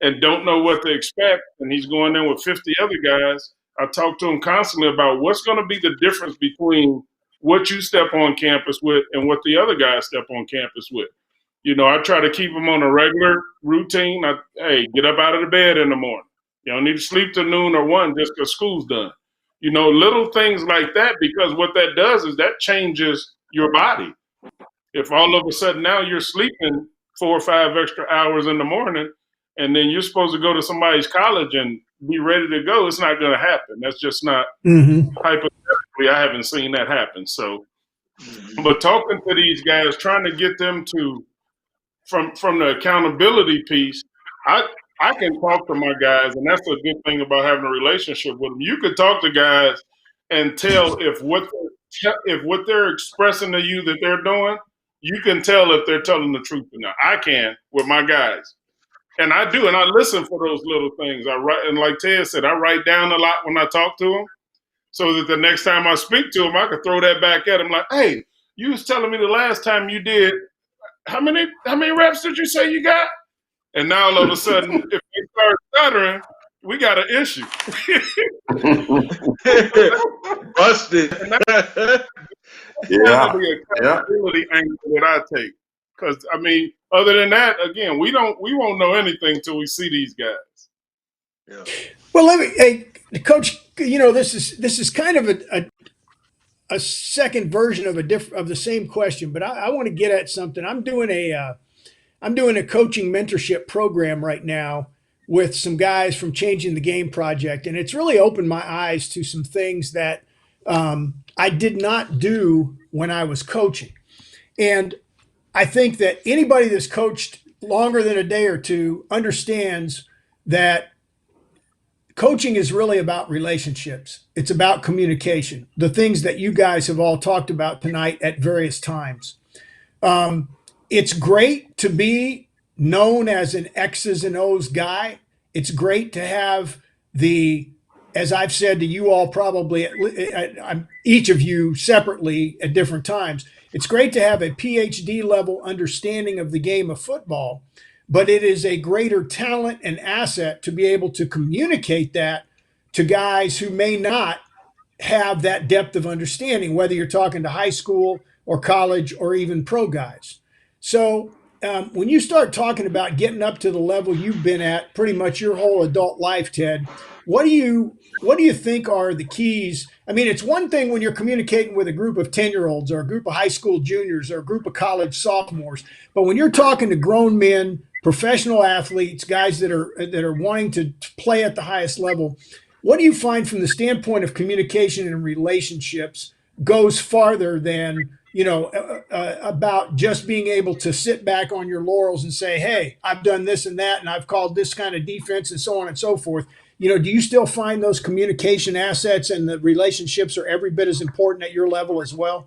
and don't know what to expect, and he's going in with 50 other guys. I talk to him constantly about what's going to be the difference between what you step on campus with and what the other guys step on campus with. I try to keep them on a regular routine. Get up out of the bed in the morning. You don't need to sleep till noon or 1 just because school's done. Little things like that, because what that does is that changes your body. If all of a sudden now you're sleeping 4 or 5 extra hours in the morning, and then you're supposed to go to somebody's college and be ready to go, it's not going to happen. That's just not hypothetically. I haven't seen that happen. So, but talking to these guys, trying to get them to, from the accountability piece, I can talk to my guys, and that's a good thing about having a relationship with them. You could talk to guys and tell if what they're expressing to you that they're doing, you can tell if they're telling the truth or not. I can with my guys. And I do, and I listen for those little things. I write, and like Ted said, I write down a lot when I talk to them, so that the next time I speak to them, I can throw that back at them. Like, hey, you was telling me the last time you did, how many reps did you say you got? And now all of a sudden, if they start stuttering, we got an issue. Busted. Yeah. The accountability angle that I take. Because other than that, again, we won't know anything until we see these guys. Yeah. Well, Coach, this is kind of a second version of the same question, but I want to get at something. I'm doing a coaching mentorship program right now with some guys from Changing the Game Project, and it's really opened my eyes to some things that I did not do when I was coaching. And I think that anybody that's coached longer than a day or two understands that coaching is really about relationships. It's about communication, the things that you guys have all talked about tonight at various times. It's great to be known as an X's and O's guy. It's great to have the as I've said to you all, probably each of you separately at different times, it's great to have a PhD level understanding of the game of football, but it is a greater talent and asset to be able to communicate that to guys who may not have that depth of understanding, whether you're talking to high school or college or even pro guys. So when you start talking about getting up to the level you've been at pretty much your whole adult life, Ted, what do you think are the keys? I mean, it's one thing when you're communicating with a group of 10-year-olds or a group of high school juniors or a group of college sophomores, but when you're talking to grown men, professional athletes, guys that are wanting to play at the highest level, what do you find from the standpoint of communication and relationships goes farther than, about just being able to sit back on your laurels and say, hey, I've done this and that, and I've called this kind of defense and so on and so forth? Do you still find those communication assets and the relationships are every bit as important at your level as well?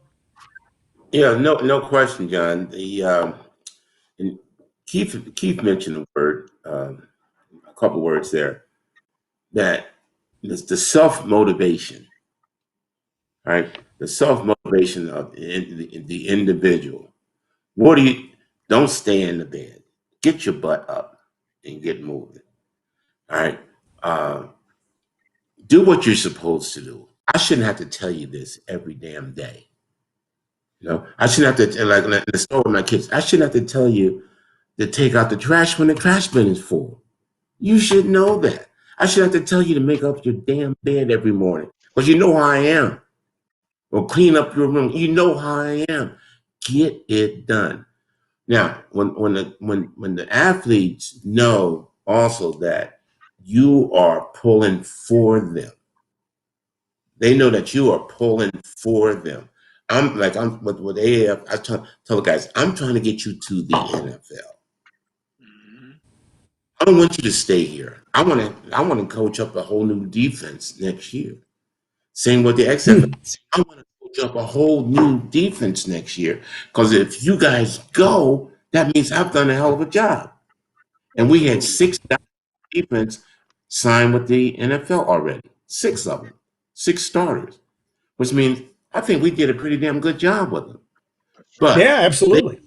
Yeah, no question, John. And Keith mentioned a word, a couple words there, that it's the self-motivation, right? The self-motivation of the individual. Don't stay in the bed. Get your butt up and get moving. All right. Do what you're supposed to do. I shouldn't have to tell you this every damn day. I shouldn't have to, like in the store with my kids, I shouldn't have to tell you to take out the trash when the trash bin is full. You should know that. I should have to tell you to make up your damn bed every morning because you know how I am. Or clean up your room. You know how I am. Get it done. Now, when the athletes know also that you are pulling for them, they know that you are pulling for them. I'm with AAF. I tell the guys, I'm trying to get you to the NFL. I don't want you to stay here. I want to coach up a whole new defense next year. Same with the XFL. I want to coach up a whole new defense next year. Because if you guys go, that means I've done a hell of a job. And we had 6 defense signed with the NFL already. 6 of them. 6 starters. Which means I think we did a pretty damn good job with them. But yeah, absolutely.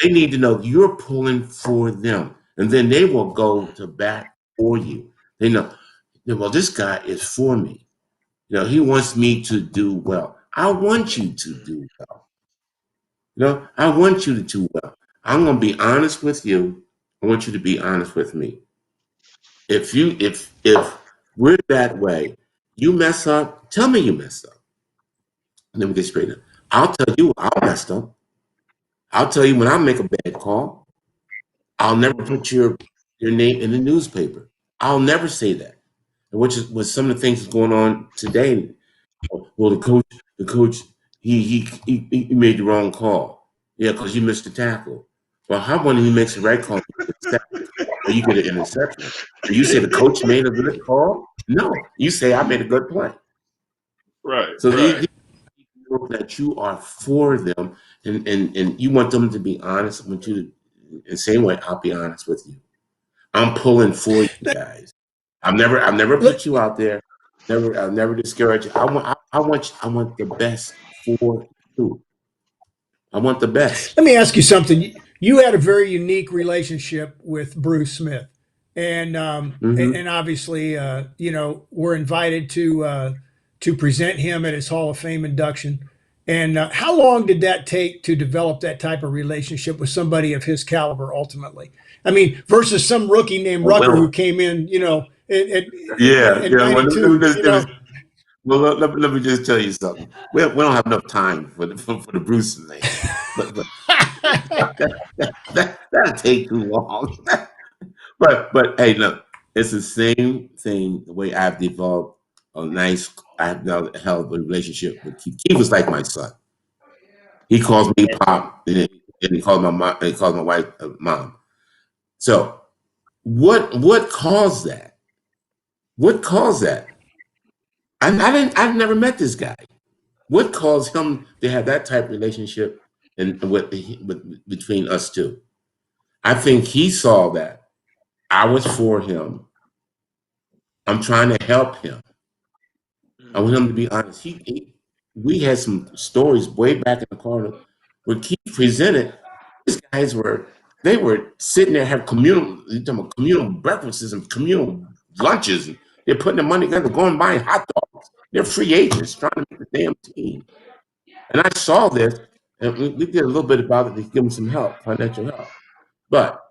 They need to know you're pulling for them. And then they will go to bat for you. They know, well, this guy is for me. He wants me to do well. I want you to do well. I want you to do well. I'm going to be honest with you. I want you to be honest with me. If we're that way, you mess up, tell me you messed up. Let me get straight up. I'll tell you I messed up. I'll tell you when I make a bad call. I'll never put your name in the newspaper. I'll never say that. Which was some of the things that's going on today. Well, the coach, he made the wrong call. Yeah, because you missed the tackle. Well, how about he makes the right call or you get an interception? Do you say the coach made a good call? No, you say I made a good play. Right. So you know that you are for them, and you want them to be honest. I want you to, in the same way, I'll be honest with you. I'm pulling for you guys. I've never put you out there. I'll never discourage you. I want the best for you. I want the best. Let me ask you something. You had a very unique relationship with Bruce Smith, and and obviously, we're invited to present him at his Hall of Fame induction. And how long did that take to develop that type of relationship with somebody of his caliber? Ultimately, I mean, versus some rookie named Rucker who came in, in 92. Well, let me just tell you something. We don't have enough time for the Bruce thing, but that'll take too long. but hey, look, it's the same thing. The way I've developed I've now a hell of a relationship with Keith. Keith was like my son. He calls me Pop, and he calls my mom. He calls my wife Mom. So, what caused that? What caused that? I've never met this guy. What caused him to have that type of relationship between us two? I think he saw that I was for him. I'm trying to help him. I want him to be honest. We had some stories way back in the corner where Keith presented. These guys were sitting there have communal breakfasts and communal lunches. And they're putting the money together, going buying hot dogs. They're free agents trying to make the damn team. And I saw this, and we did a little bit about it to give them some help, financial help. But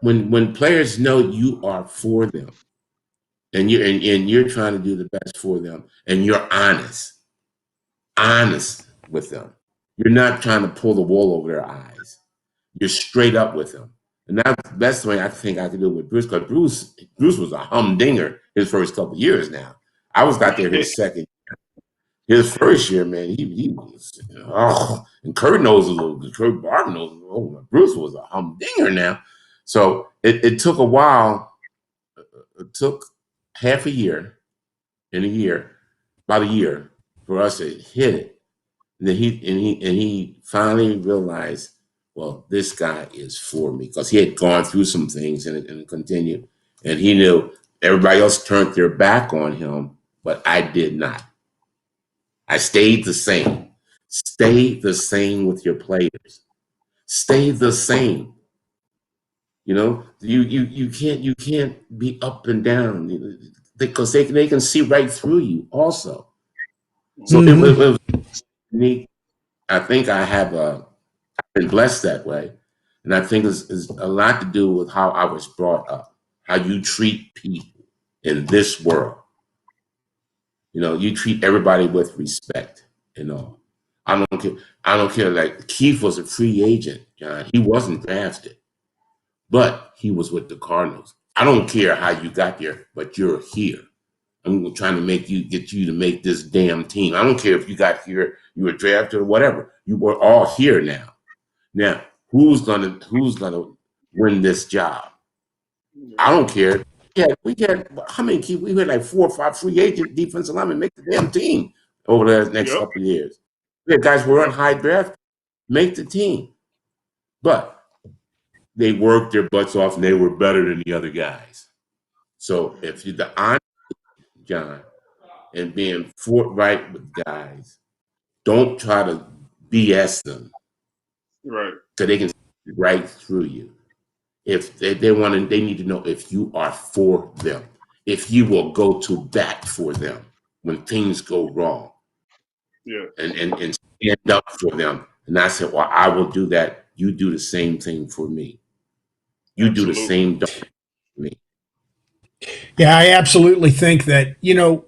when players know you are for them, and you're trying to do the best for them, and you're honest with them. You're not trying to pull the wool over their eyes. You're straight up with them. And that's the best way I think I could do it with Bruce, because Bruce was a humdinger his first couple of years now. I was got there his second year. His first year, man, he was, and Kurt knows a little, Kurt Barber knows a little. Bruce was a humdinger now. So it took a while. It took half a year, about a year, for us to hit it. And then he finally realized, well, this guy is for me, because he had gone through some things and continued. And he knew everybody else turned their back on him, but I did not. I stayed the same. Stay the same with your players. Stay the same. You know, you can't be up and down, because they can see right through you also. So it was unique. I think I've been blessed that way, and I think it's a lot to do with how I was brought up, how you treat people in this world. You know, you treat everybody with respect and all. I don't care. Like, Keith was a free agent, John. He wasn't drafted, but he was with the Cardinals. I don't care how you got there, but you're here. I'm trying to get you to make this damn team. I don't care if you got here, you were drafted or whatever. You were all here now. Now, who's gonna win this job? I don't care. We had how many? We had like 4 or 5 free agent defensive linemen make the damn team over the next couple of years. We had guys who were on high draft make the team, but they worked their butts off and they were better than the other guys. So if you're the honest, John, and being forthright with guys, don't try to BS them, right? Because they can see right through you. If they need to know if you are for them, if you will go to bat for them when things go wrong, and stand up for them. And I said, well, I will do that. You do the same thing for me. You do the same thing for me. Yeah, I absolutely think that, you know,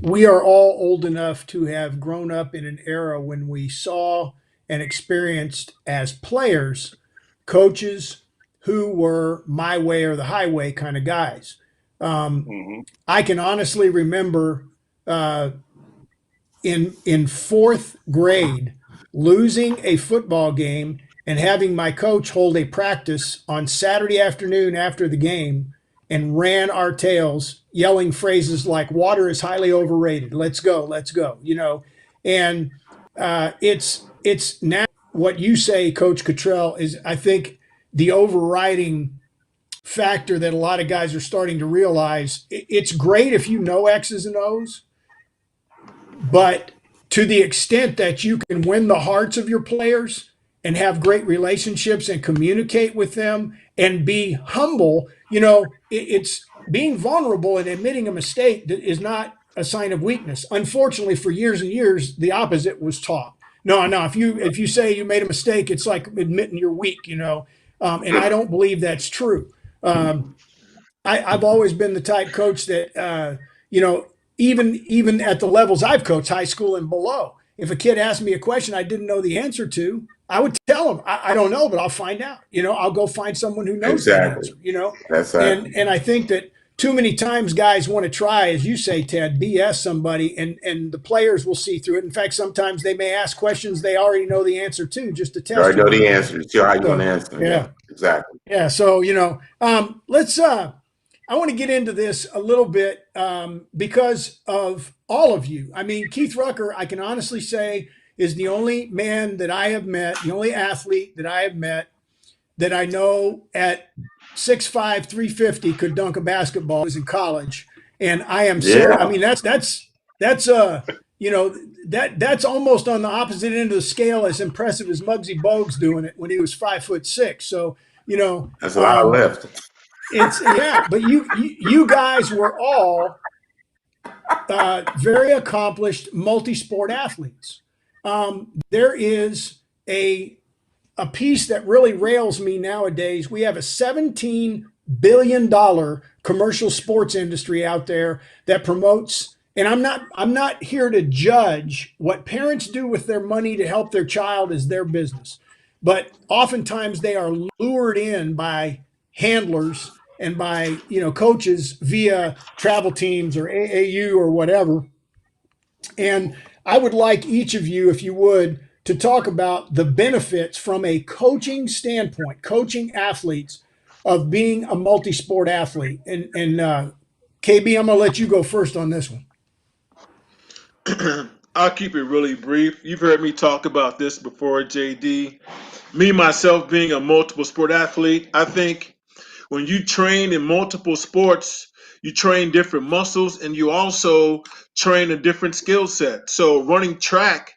we are all old enough to have grown up in an era when we saw and experienced as players coaches who were my way or the highway kind of guys. I can honestly remember in fourth grade losing a football game and having my coach hold a practice on Saturday afternoon after the game and ran our tails, yelling phrases like "water is highly overrated. Let's go, you know." And it's now what you say, Coach Cottrell, is, I think, the overriding factor that a lot of guys are starting to realize. It's great if you know X's and O's, but to the extent that you can win the hearts of your players and have great relationships and communicate with them and be humble, you know, it's being vulnerable and admitting a mistake that is not a sign of weakness. Unfortunately, for years and years, the opposite was taught. No, if you say you made a mistake, it's like admitting you're weak, you know, and I don't believe that's true. I've always been the type coach that, you know, even at the levels I've coached, high school and below, if a kid asked me a question I didn't know the answer to, I would tell him, I don't know, but I'll find out. You know, I'll go find someone who knows the answer, you know. That's right. And I think that too many times guys want to try, as you say, Ted, BS somebody, and the players will see through it. In fact, sometimes they may ask questions they already know the answer to, just to test. You already know the answer. See how you're going to answer. Yeah, exactly. Yeah. So, you know, I want to get into this a little bit because of all of you. I mean, Keith Rucker, I can honestly say, is the only man that I have met, the only athlete that I have met that I know at 6'5", 350 could dunk a basketball. Was in college, and I am so. I mean, that's that's you know, that's almost on the opposite end of the scale as impressive as Muggsy Bogues doing it when he was 5'6". So, you know, That's a lot of lift. but you guys were all very accomplished multi-sport athletes. There is a piece that really rails me nowadays. We have a $17 billion commercial sports industry out there that promotes, and I'm not here to judge what parents do with their money to help their child is their business. But oftentimes they are lured in by handlers and by, you know, coaches via travel teams or AAU or whatever. And I would like each of you, if you would, to talk about the benefits from a coaching standpoint, coaching athletes, of being a multi-sport athlete. And KB, I'm going to let you go first on this one. I'll keep it really brief. You've heard me talk about this before, JD. Me, myself, being a multiple sport athlete, I think when you train in multiple sports, you train different muscles and you also train a different skill set. So running track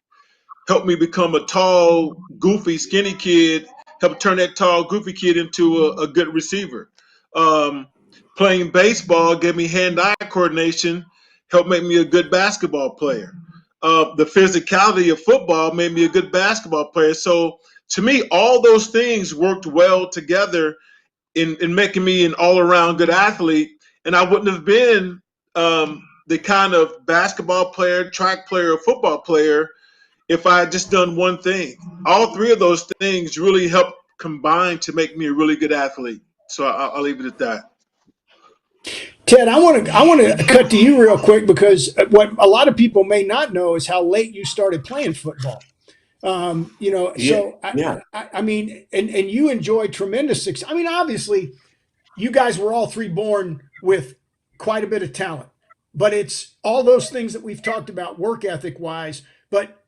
helped me become a tall, goofy, skinny kid, helped turn that tall, goofy kid into a good receiver. Um, Playing baseball gave me hand-eye coordination, helped make me a good basketball player. The physicality of football made me a good basketball player. So to me, all those things worked well together in making me an all-around good athlete. And I wouldn't have been the kind of basketball player, track player, or football player if I had just done one thing. All three of those things really helped combine to make me a really good athlete. So I'll leave it at that. Ted, I want to cut to you real quick because what a lot of people may not know is how late you started playing football. You know, so I mean, and you enjoyed tremendous success. I mean, obviously, you guys were all three born with quite a bit of talent, but it's all those things that we've talked about work ethic wise. But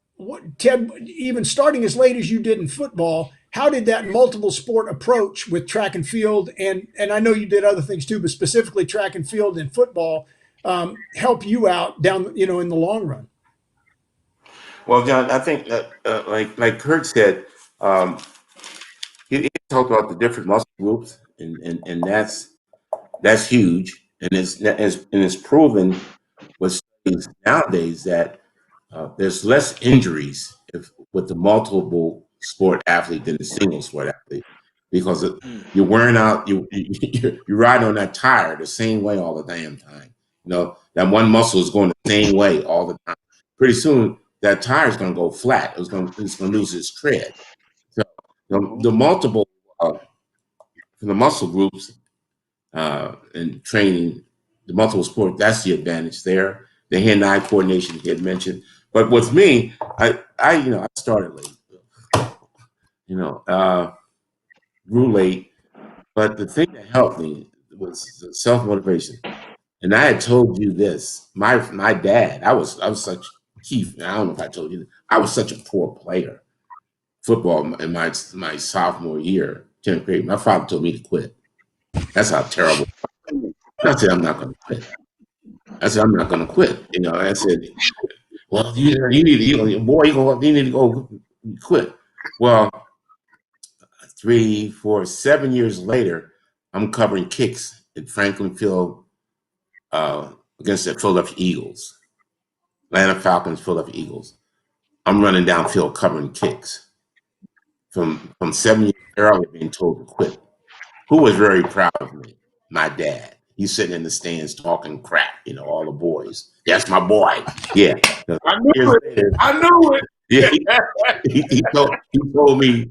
Ted, even starting as late as you did in football, how did that multiple sport approach with track and field, and I know you did other things too, but specifically track and field and football, help you out down, you know, in the long run? Well, John, I think that like Kurt said, he talked about the different muscle groups, and that's huge, and it's proven with studies nowadays that there's less injuries with the multiple sport athlete than the single sport athlete, because you're wearing out, you're riding on that tire the same way all the damn time. You know, that one muscle is going the same way all the time. Pretty soon, that tire is going to go flat. It's going to lose its tread. So the multiple the muscle groups and training, the multiple sport, that's the advantage there. The hand-eye coordination he had mentioned. But with me, I started late. Grew late. But the thing that helped me was self-motivation. And I had told you this. My dad, I was such Keith. I don't know if I told you, I was such a poor player. Football in my sophomore year, 10th grade. My father told me to quit. That's how terrible. I said, I'm not going to quit. You know, I said, well, you need to go quit. Well, 3, 4, 7 years later, I'm covering kicks at Franklin Field against the Philadelphia Eagles, Atlanta Falcons, Philadelphia Eagles. I'm running downfield covering kicks from 7 years earlier being told to quit. Who was very proud of me? My dad. He's sitting in the stands talking crap, you know, all the boys. That's my boy. Yeah. I knew it. Yeah, he told me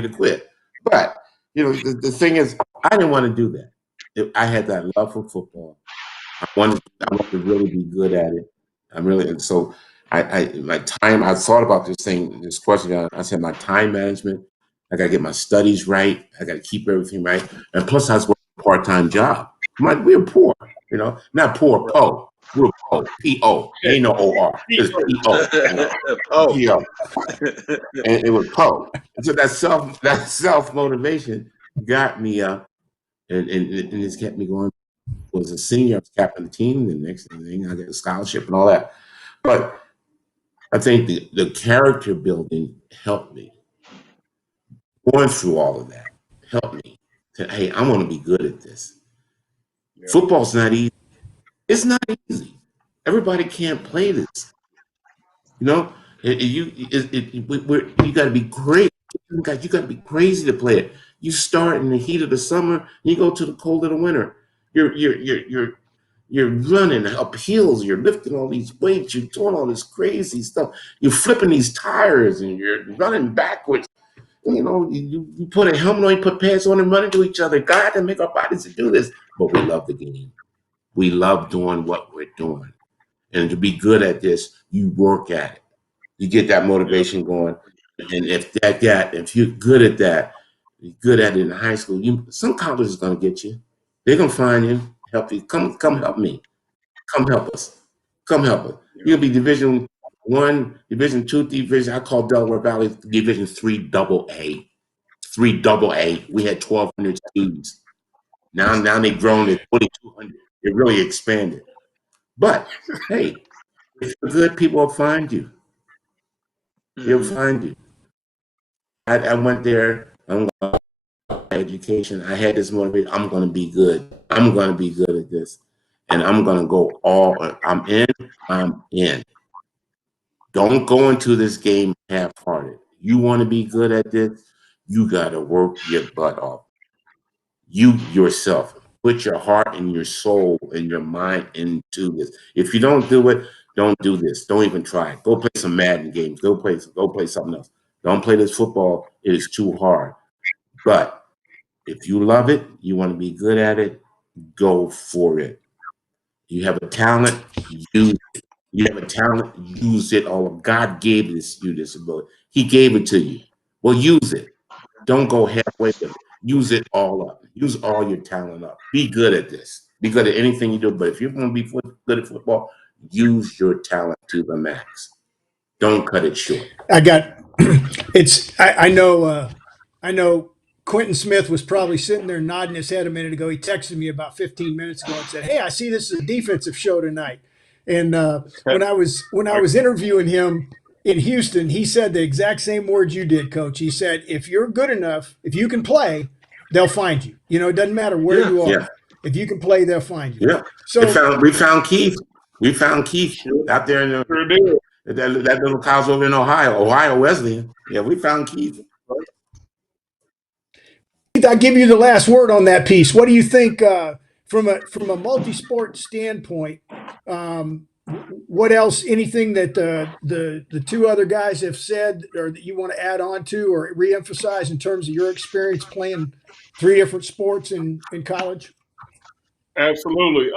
to quit. But you know, the thing is, I didn't want to do that. I had that love for football. I wanted to really be good at it. And so I thought about this question. I said my time management. I got to get my studies right. I got to keep everything right. And plus, I was working a part-time job. We were poor, you know, not poor, po. We were po, P-O. Ain't no O-R. It's P-O. P-O. And it was po. And so that self-motivation got me up, and it's kept me going. Was a senior, I was captain of the team. The next thing, I got a scholarship and all that. But I think the character building helped me. Going through all of that helped me. Hey, I want to be good at this. Yeah. Football's not easy. It's not easy. Everybody can't play this. You know, you got to be great. You got to be crazy to play it. You start in the heat of the summer, you go to the cold of the winter. You're running up hills. You're lifting all these weights. You're doing all this crazy stuff. You're flipping these tires, and you're running backwards. You know, you put a helmet on, you put pads on, and run into each other. God didn't make our bodies to do this, but we love the game. We love doing what we're doing, and to be good at this, you work at it. You get that motivation going, and if you're good at that, you're good at it in high school. Some college is gonna get you. They're gonna find you, help you. Come help me. Come help us. Come help us. You'll be Division I, Division II, Division. I call Delaware Valley Division III AA. 3AA. We had 1,200 students. Now they've grown to 2,200. It really expanded. But hey, if you're good, people will find you. They'll find you. I went there. I'm going to education. I had this motivation. I'm going to be good. I'm going to be good at this, and I'm going to go all. I'm in. Don't go into this game half-hearted. You want to be good at this, you got to work your butt off. You yourself, put your heart and your soul and your mind into this. If you don't do it, don't do this. Don't even try it. Go play some Madden games. Go play something else. Don't play this football. It is too hard. But if you love it, you want to be good at it, go for it. You have a talent, use it. You have a talent, use it all. God gave you this ability. He gave it to you. Well, use it. Don't go halfway with it. Use it all up. Use all your talent up. Be good at this. Be good at anything you do. But if you're going to be good at football, use your talent to the max. Don't cut it short. I know Quentin Smith was probably sitting there nodding his head a minute ago. He texted me about 15 minutes ago and said, "Hey, I see this is a defensive show tonight." And when I was interviewing him in Houston, he said the exact same words you did, Coach. He said, "If you're good enough, if you can play, they'll find you. You know, it doesn't matter where you are. Yeah. If you can play, they'll find you." Yeah. So we found Keith. We found Keith out there in that little house over in Ohio Wesleyan. Yeah, we found Keith. I'll give you the last word on that piece. What do you think from a multi-sport standpoint? What else? Anything that the two other guys have said, or that you want to add on to, or reemphasize in terms of your experience playing 3 different sports in college? Absolutely.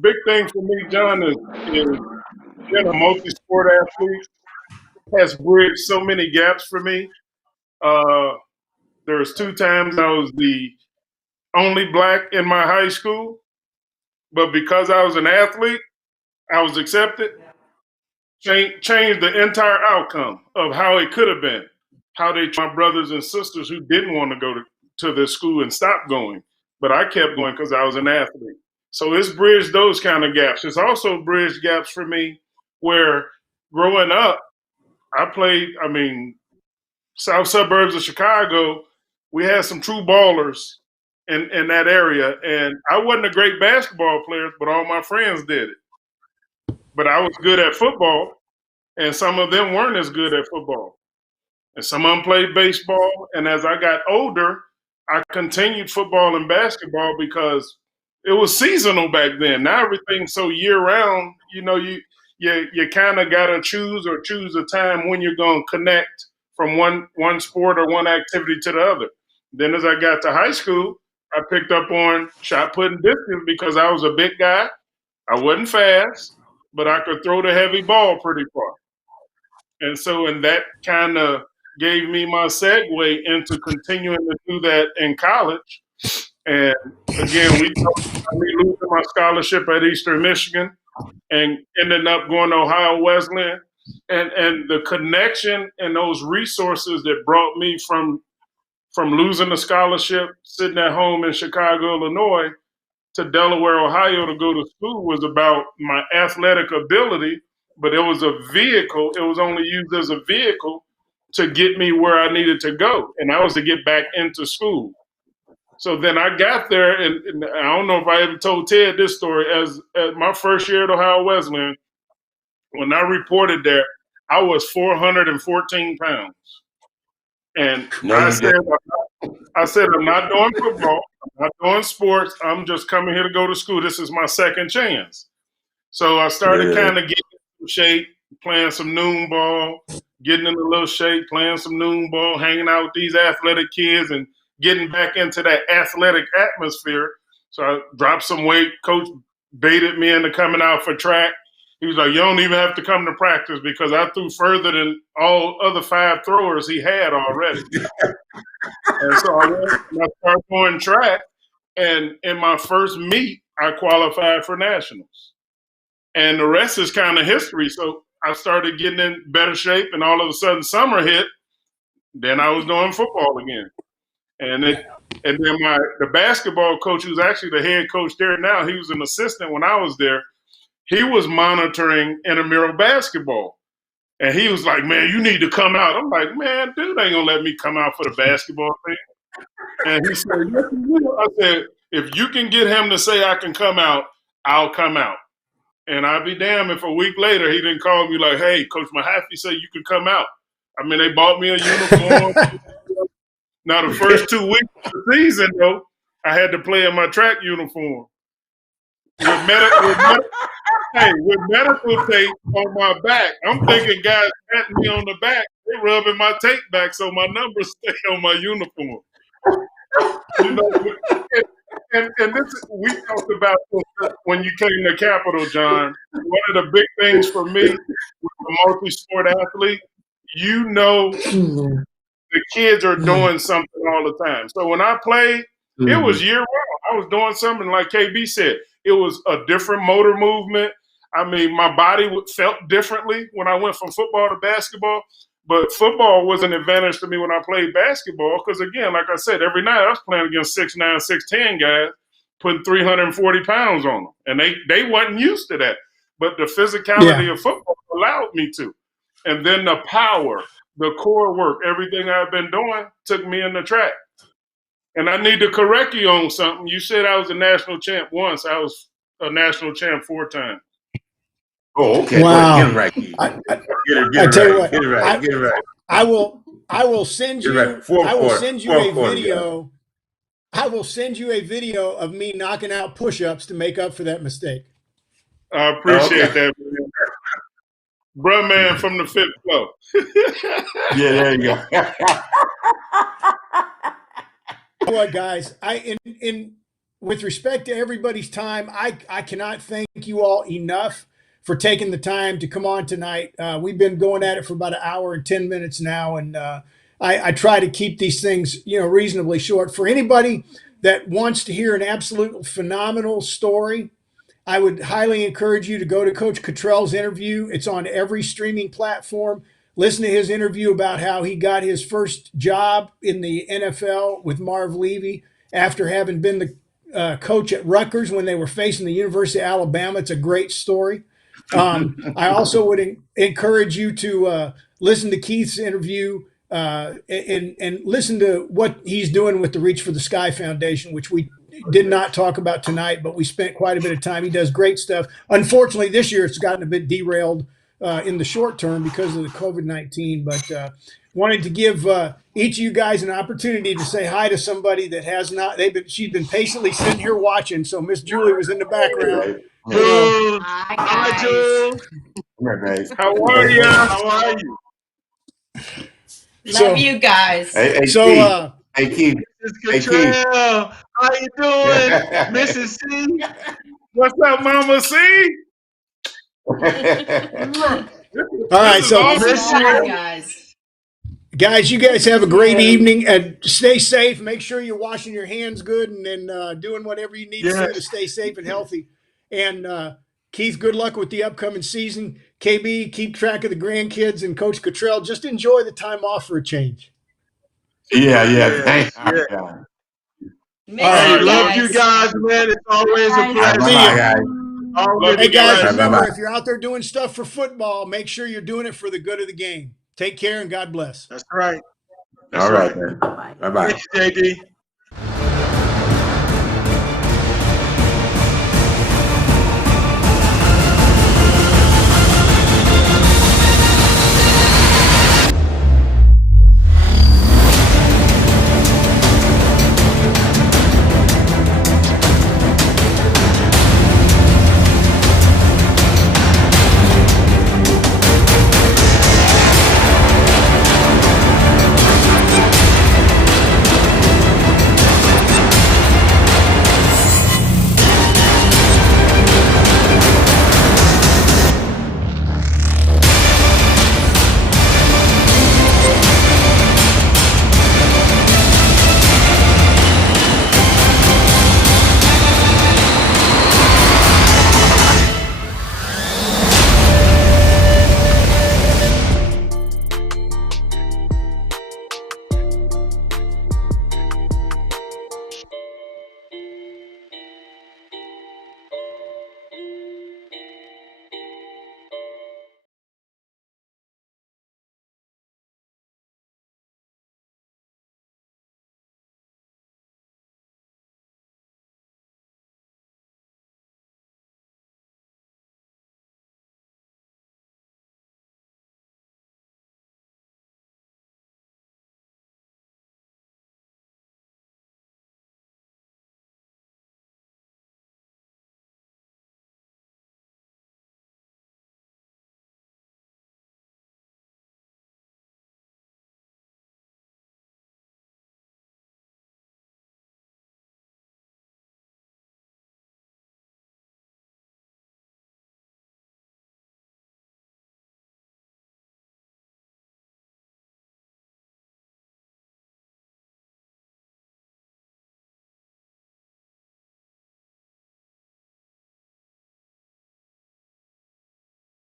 Big thing for me, John, is being a multi-sport athlete has bridged so many gaps for me. There's 2 times I was the only black in my high school, but because I was an athlete, I was accepted. Changed the entire outcome of how it could have been. How they my brothers and sisters who didn't want to go to this school and stop going, but I kept going because I was an athlete. So it's bridged those kind of gaps. It's also bridged gaps for me where growing up, I played, south suburbs of Chicago, we had some true ballers in that area. And I wasn't a great basketball player, but all my friends did it. But I was good at football, and some of them weren't as good at football. And some of them played baseball. And as I got older, I continued football and basketball because it was seasonal back then. Now everything's so year-round, you know, you kind of got to choose a time when you're going to connect from one sport or one activity to the other. Then as I got to high school, I picked up on shot put and distance because I was a big guy. I wasn't fast, but I could throw the heavy ball pretty far. And so, and that kind of gave me my segue into continuing to do that in college. And again, we losing my scholarship at Eastern Michigan and ended up going to Ohio Wesleyan. And the connection and those resources that brought me from losing the scholarship, sitting at home in Chicago, Illinois, to Delaware, Ohio to go to school was about my athletic ability but it was a vehicle. It was only used as a vehicle to get me where I needed to go, and that was to get back into school. So then I got there, and I don't know if I ever told Ted this story. As my first year at Ohio Wesleyan, when I reported there, I was 414 pounds. And I said, I'm not doing football. I'm not doing sports. I'm just coming here to go to school. This is my second chance. So I started kind of getting in shape, playing some noon ball, getting in a little shape, playing some noon ball, hanging out with these athletic kids and getting back into that athletic atmosphere. So I dropped some weight. Coach baited me into coming out for track. He was like, you don't even have to come to practice because I threw further than all other 5 throwers he had already. And so I started going track. And in my first meet, I qualified for nationals. And the rest is kind of history. So I started getting in better shape, and all of a sudden summer hit. Then I was doing football again. And then the basketball coach, who's actually the head coach there now, he was an assistant when I was there. He was monitoring intramural basketball. And he was like, man, you need to come out. I'm like, man, dude ain't going to let me come out for the basketball thing. And he said, yes, you will. I said, if you can get him to say I can come out, I'll come out. And I'd be damned if a week later he didn't call me like, hey, Coach Mahaffey said you can come out. I mean, they bought me a uniform. Now, the first 2 weeks of the season, though, I had to play in my track uniform. With medical tape on my back. I'm thinking guys patting me on the back. They rubbing my tape back so my numbers stay on my uniform. You know, and this we talked about when you came to Capitol, John. One of the big things for me with a multi-sport athlete, you know, the kids are doing something all the time. So when I played, it was year round. I was doing something like KB said. It was a different motor movement. I mean, my body felt differently when I went from football to basketball. But football was an advantage to me when I played basketball because, again, like I said, every night I was playing against 6'9", 6'10" guys, putting 340 pounds on them. And they wasn't used to that. But the physicality of football allowed me to. And then the power, the core work, everything I've been doing took me in the track. And I need to correct you on something. You said I was a national champ once. I was a national champ 4 times. Oh, okay. Wow. Get it right. Get it right. I will send you. Right. I will send you a video. I will send you a video of me knocking out push-ups to make up for that mistake. I appreciate that, man. Bruh man from the 5th floor. Yeah, there you go. What, guys? With respect to everybody's time, I cannot thank you all enough for taking the time to come on tonight. We've been going at it for about an hour and 10 minutes now, and I try to keep these things, reasonably short. For anybody that wants to hear an absolute phenomenal story, I would highly encourage you to go to Coach Cottrell's interview. It's on every streaming platform. Listen to his interview about how he got his first job in the NFL with Marv Levy after having been the coach at Ruckers when they were facing the University of Alabama. It's a great story. I also would encourage you to listen to Keith's interview and listen to what he's doing with the Reach for the Sky Foundation, which we did not talk about tonight, but we spent quite a bit of time. He does great stuff. Unfortunately, this year it's gotten a bit derailed in the short term because of the COVID-19, but wanted to give each of you guys an opportunity to say hi to somebody that has not. She's been patiently sitting here watching. So Miss Julie was in the background. Hi, Jules. How are you? How are you? Love you guys. Hey, Keith. Mrs. Cottrell, how you doing? Mrs. C? What's up, Mama C? All right, so guys, you guys have a great evening and stay safe. Make sure you're washing your hands good and then doing whatever you need to do to stay safe and healthy. And Keith, good luck with the upcoming season. KB, keep track of the grandkids, and Coach Cottrell, just enjoy the time off for a change. Yeah. Thanks. Yeah. All right, love you guys, man. It's always a pleasure. Bye, guys. Hey guys, Right. remember, Bye-bye. if you're out there doing stuff for football, make sure you're doing it for the good of the game. Take care and God bless. That's right. That's All right, right. man. Bye-bye. Thank you, JD.